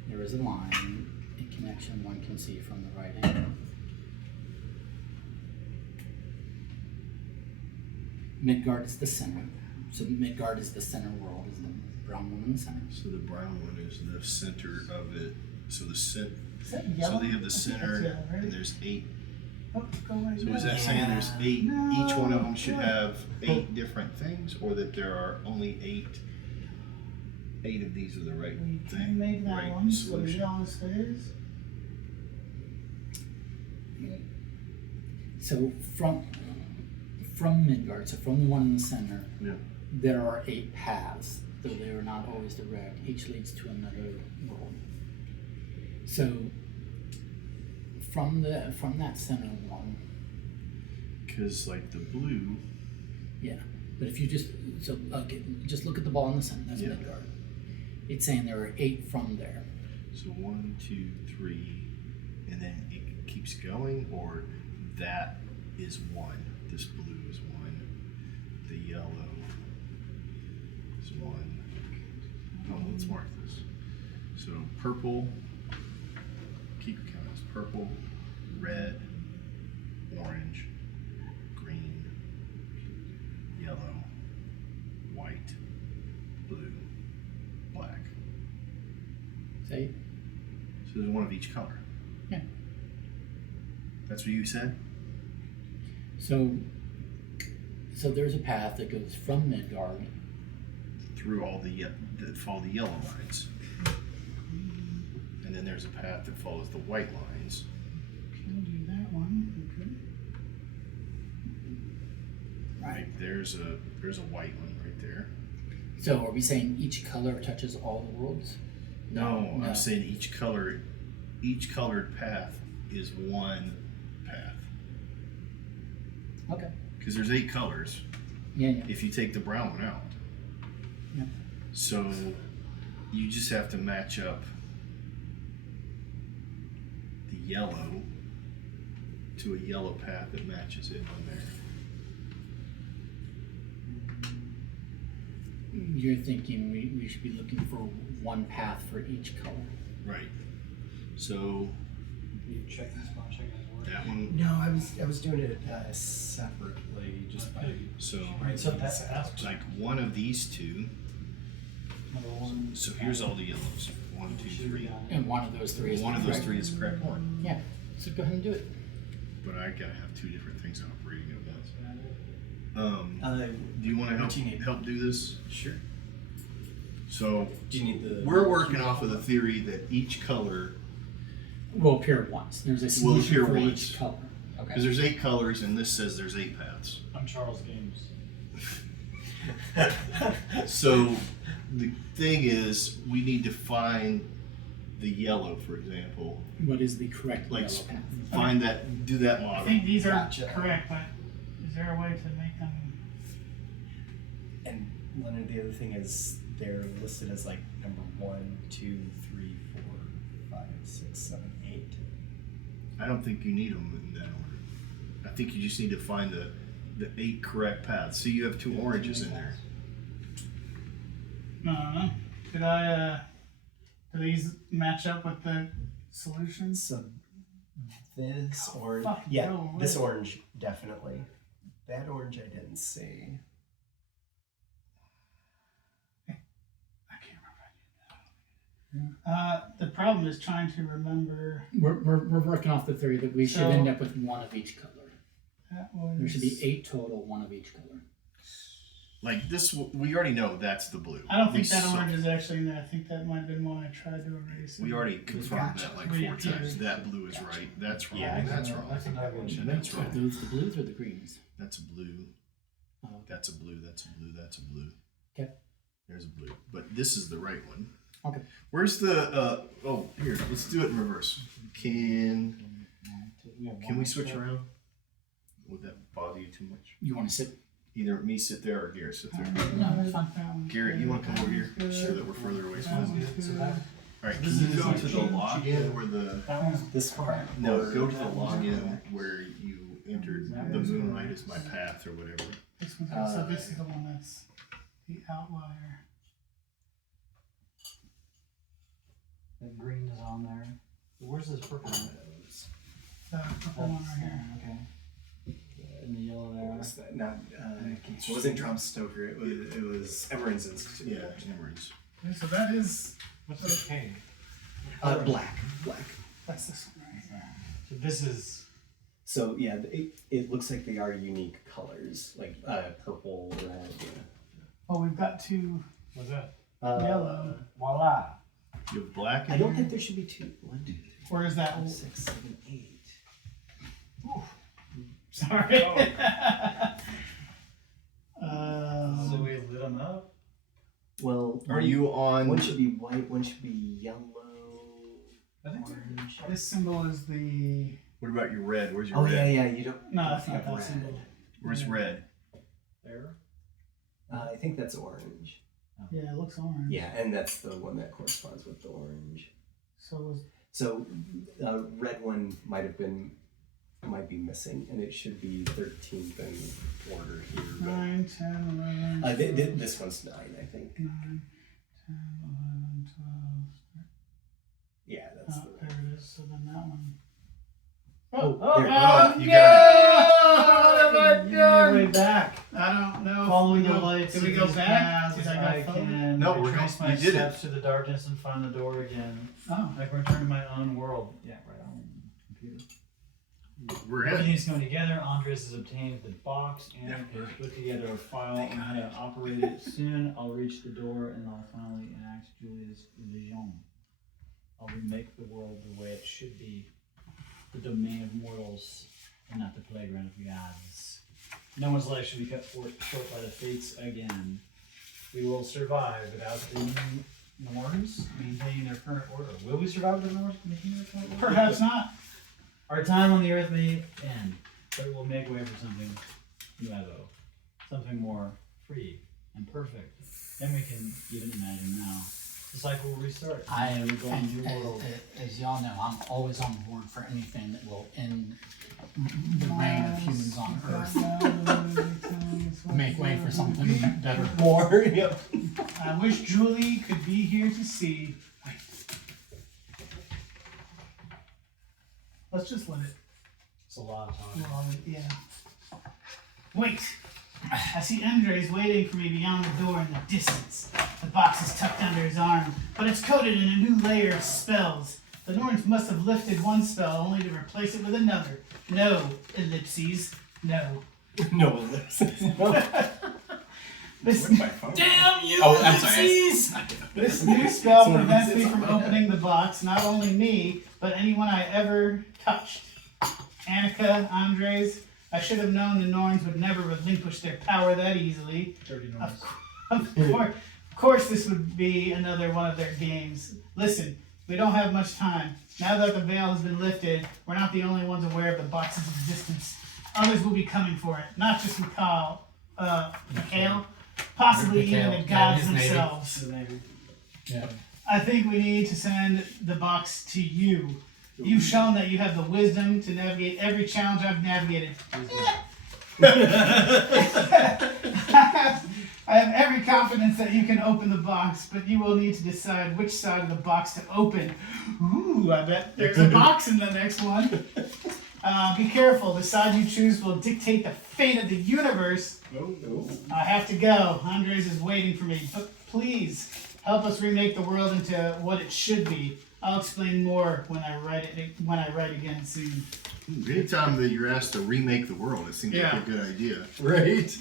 There is a line, a connection one can see from the right angle. Midgard is the center. So Midgard is the center world, is the brown one in the center. So the brown one is the center of it. So the center. Is that So yellow? they have I the think that's center, yellow, right? and there's 8. Oh, go away. So is No. that saying there's 8? No. Each one of them should have 8 different things, or that there are only 8? 8 of these are the right We thing, can make that right one so the solution. yellow stays. So from Midgard, so from the one in the center, Yeah. there are 8 paths, though they are not always direct. Each leads to another world. So from that center one, Because like the blue, yeah. But if you just just look at the ball in the center, that's Yeah. Midgard. It's saying there are 8 from there. so 1, 2, 3, and then it keeps going, or that is 1. This blue is 1. The yellow is 1. Oh, let's mark this. So purple, keep your counts. Purple, red, orange, green, yellow, white, blue, black. Say, So there's one of each color. yeah. That's what you said? So there's a path that goes from Midgard. Through all the follow the yellow lines. And then there's a path that follows the white lines. Can do that one. Okay. Like there's a white one right there. So are we saying each color touches all the worlds? No, I'm saying each colored path is one path. Okay. Because there's 8 colors. Yeah. If you take the brown one out. Yeah. So you just have to match up the yellow to a yellow path that matches it on there. You're thinking we should be looking for one path for each color. Right. So You check this one, check this one. that one. No, I was doing it separately, just by. So Right, so that's like one of these two. number one. So here's all the yellows. 1, 2, 3. And one of those three is One the of those correct- 3 is the correct one. Yeah. So go ahead and do it. But I gotta have 2 different things operating at once. Do you want to what do you need? help do this? Sure. So Do you need the? we're working off of the theory that each color, Will appear once. There's a Will solution appear for once. each color. because Okay. there's 8 colors and this says there's 8 paths. I'm Charles Games. So the thing is, we need to find the yellow, for example. What is the correct Like yellow path? find that, do that I model. think these are Gotcha. correct, but is there a way to make them? And Leonard, the other thing is they're listed as like number 1, 2, 3, 4, 5, 6, 7, 8. I don't think you need them in that order. I think you just need to find the 8 correct paths. See, you have 2 oranges in there. No. Did I? Do these match up with the solutions? So this orange, fucking yeah, go this with it. orange definitely. That orange I didn't see. I can't remember. The problem is trying to remember. We're working off the theory that we should So- end up with one of each color. That was. There should be 8 total, one of each color. Like this, we already know that's the blue. I don't think We that saw- orange is actually in there. I think that might have been one I tried to erase. We already confirmed that like 4 Gotcha. times. That blue is right. That's wrong. Yeah, That's wrong. That's another one. And that's Are wrong. those the blues or the greens? That's a blue. Oh, okay. That's a blue. That's a blue. That's a blue. Okay. There's a blue. But this is the right one. Okay. Where's the? Oh, here. Let's do it in reverse. Can we switch around? Would that bother you too much? You want to sit? Either me sit there or Garrett sit there. No, that's fine. Garrett, you want to come over here so that we're further away from Sounds this? good. So that, All right. Can you go to the login where the? that one's This part. No, go to the login where you entered the moonlight as my path or whatever. This one's so this is the one that's the outlier. the green is on there. Where's this purple one? The purple one right here. Okay. And the yellow there. What's that? Not, it wasn't Trump Stoker. It was Emeren's Institute. Yeah, memories. Okay, so that is. What's the K? Black. That's this one right here. So this is. So yeah, it looks like they are unique colors, like purple, red. Oh, we've got 2 What's that? yellow. Voila. You have black in I don't here? think there should be 2. 1, 2, 3, Where is that? 4, 6, 7, 8. Sorry. So we lit them up. Well, Are you on? one should be white, one should be yellow, I think orange. This symbol is the. What about your red? Where's your Oh red? yeah, you don't. No, don't that's not have that red. symbol. Where's red? there. I think that's orange. Yeah, it looks orange. Yeah, and that's the one that corresponds with the orange. So So, red one might be missing, and it should be 13th in order here. But, 9, 10, 11. this one's 9, I think. 9, 10, 11, 12. Yeah, that's Oh, the there it is. So then that one. Oh, here. Oh, you got What have I done? Way back. I don't know. Following Did the we go- lights. Did we of go these back? paths, Did I I go forward? can No, we're retrace going- my you did it. steps to the darkness and find the door again. Oh. I can return to my own world. Yeah, right on the computer. we're ahead. Everything's coming together. Andres has obtained the box and has put together a file on how to operate it. Soon I'll reach the door and I'll finally enact Julia's vision. I'll remake the world the way it should be, the domain of mortals and not the playground of gods. No one's life should be cut short by the fates again. We will survive without the Norns maintaining their current order. Will we survive with the Norns maintaining their current order? Perhaps not. Our time on the earth may end, but it will make way for something nuevo, something more free and perfect than we can even imagine now. The cycle will restart. I am We're going to new world. as y'all know, I'm always on board for anything that will end the reign of humans on Earth. Make way for something better. More. Yep. I wish Julie could be here to see. Wait. Let's just let it. It's a lot of time. Yeah. Wait. I see Andres waiting for me beyond the door in the distance. The box is tucked under his arm, but it's coated in a new layer of spells. The Norns must have lifted one spell only to replace it with another. No, ellipses. No. No ellipses. This, Damn you, Oh, I'm sorry. ellipses! this new spell prevents me from opening the box, not only me, but anyone I ever touched. Annika, Andres, I should have known the Norns would never relinquish their power that easily. Dirty Of course, this would be another one of their games. Listen, we don't have much time. Now that the veil has been lifted, we're not the only ones aware of the box's existence. Others will be coming for it, not just Mikhail, possibly even the Mikhail, gods his navy. themselves. Yeah. I think we need to send the box to you. You've shown that you have the wisdom to navigate every challenge I've navigated. I have every confidence that you can open the box, but you will need to decide which side of the box to open. Ooh, I bet there's a box in the next one. Be careful. The side you choose will dictate the fate of the universe. I have to go. Andres is waiting for me. But please, help us remake the world into what it should be. I'll explain more when I write again soon. Anytime that you're asked to remake the world, it seems like a good idea. Right.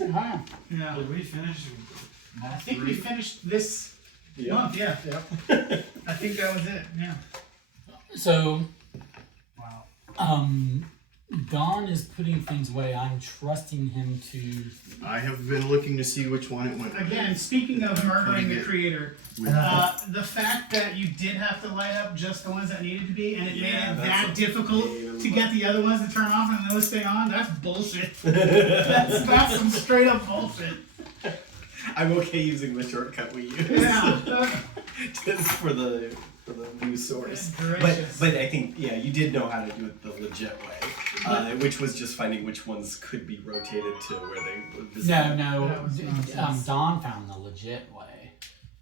Yeah. Did we finish? I think we finished this month, yeah. I think that was it, yeah. So, Wow. Don is putting things away. I'm trusting him to. I have been looking to see which one it went with. Again, speaking of murdering the Good. creator, With- the fact that you did have to light up just the ones that needed to be, and it made Yeah, it that's that a difficult pain. to get the other ones to turn off and those stay on, that's bullshit. that's some straight up bullshit. I'm okay using the shortcut we use. Yeah. for the news source. Gracious. But I think you did know how to do it the legit way, which was just finding which ones could be rotated to where they would visit. No. That was nonsense. Don found the legit way.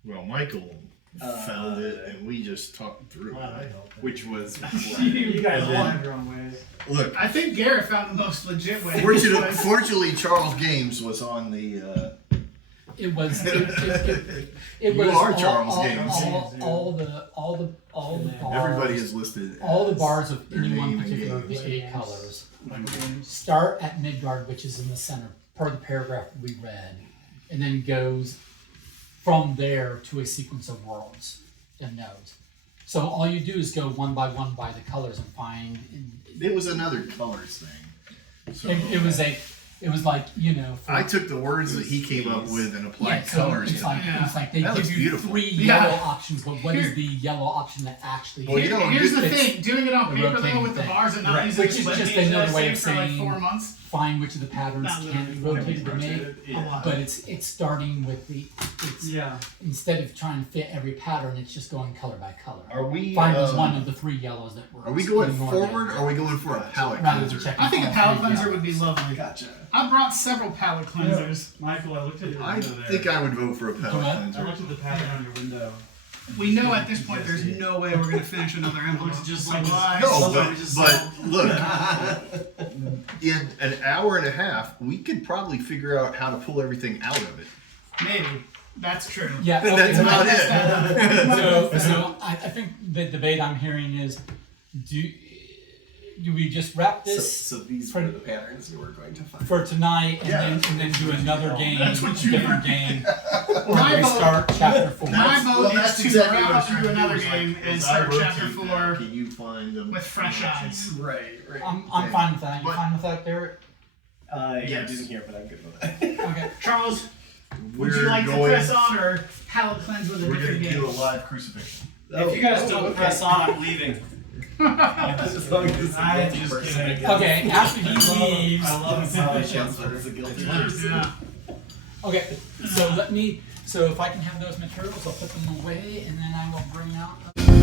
Well, Michael found it, and we just talked through Wow, I it. helped. Which was You guys all Yeah. have your own ways. Look, I think Garrett found the most legit way. fortunately, Charles Games was on the. It was. It You was are Charles Games. all the bars. Everybody is listed. All the as bars of their any name one and particular of games. the 8 colors Michael James. start at Midgard, which is in the center, per the paragraph we read, and then goes from there to a sequence of worlds and nodes. So all you do is go one by the colors and find. It was another colors thing. So It was like, for, I took the words that he came up with and applied so colors it's to like, them. it's like they That give looks you beautiful. 3 Yeah. yellow options, but what is the yellow option that actually Well, you know, Here's the it's thing, doing it on the paper though rotating with the thing. bars and not Right. using Which the is web just page that I another way saved of for like saying- 4 months. find which of the patterns Not can be literally. rotated to make. A lot. But it's starting with Yeah. instead of trying to fit every pattern, it's just going color by color. Are we? Finding one of the 3 yellows that works. Are we going in forward, Northern. or are we going for a palette Rather than cleanser? checking I think a all palette 3 cleanser would be yellows. lovely. Gotcha. I brought several palette cleansers. Michael, I looked at your I window there. think I would vote for a palette what? I cleanser. looked at the pattern on your window. We know at this point there's no way we're gonna finish another envelope. Looks just So like this. why- No, Sometimes but look, in an hour and a half, we could probably figure out how to pull everything out of it. Maybe. That's true. Yeah, That's okay, about so, it. so I think the debate I'm hearing is, do we just wrap this So these for- were the patterns you were going to find. for tonight and, Yeah. then do another game, That's what you different were- game, My or we vote- start chapter 4? My vote is that's to exactly wrap what I was up and do trying to another is, game and as I start rotate chapter now, 4 Can you find them with fresh eyes. Right. I'm fine with that. You But- fine with that, Derek? Yeah, Yes. I didn't hear, but I'm good with that. Okay. Charles, would We're you like to going- press on or palate cleanse with a We're different gonna do a game? live crucifixion. If you guys don't okay. press on, I'm leaving. As long as it's a I'm guilty just person, kidding. I guess. Okay, after he leaves. I love Chance that it's a guilty person. Yeah. Okay, so let me. So if I can have those materials, I'll put them away, and then I will bring out.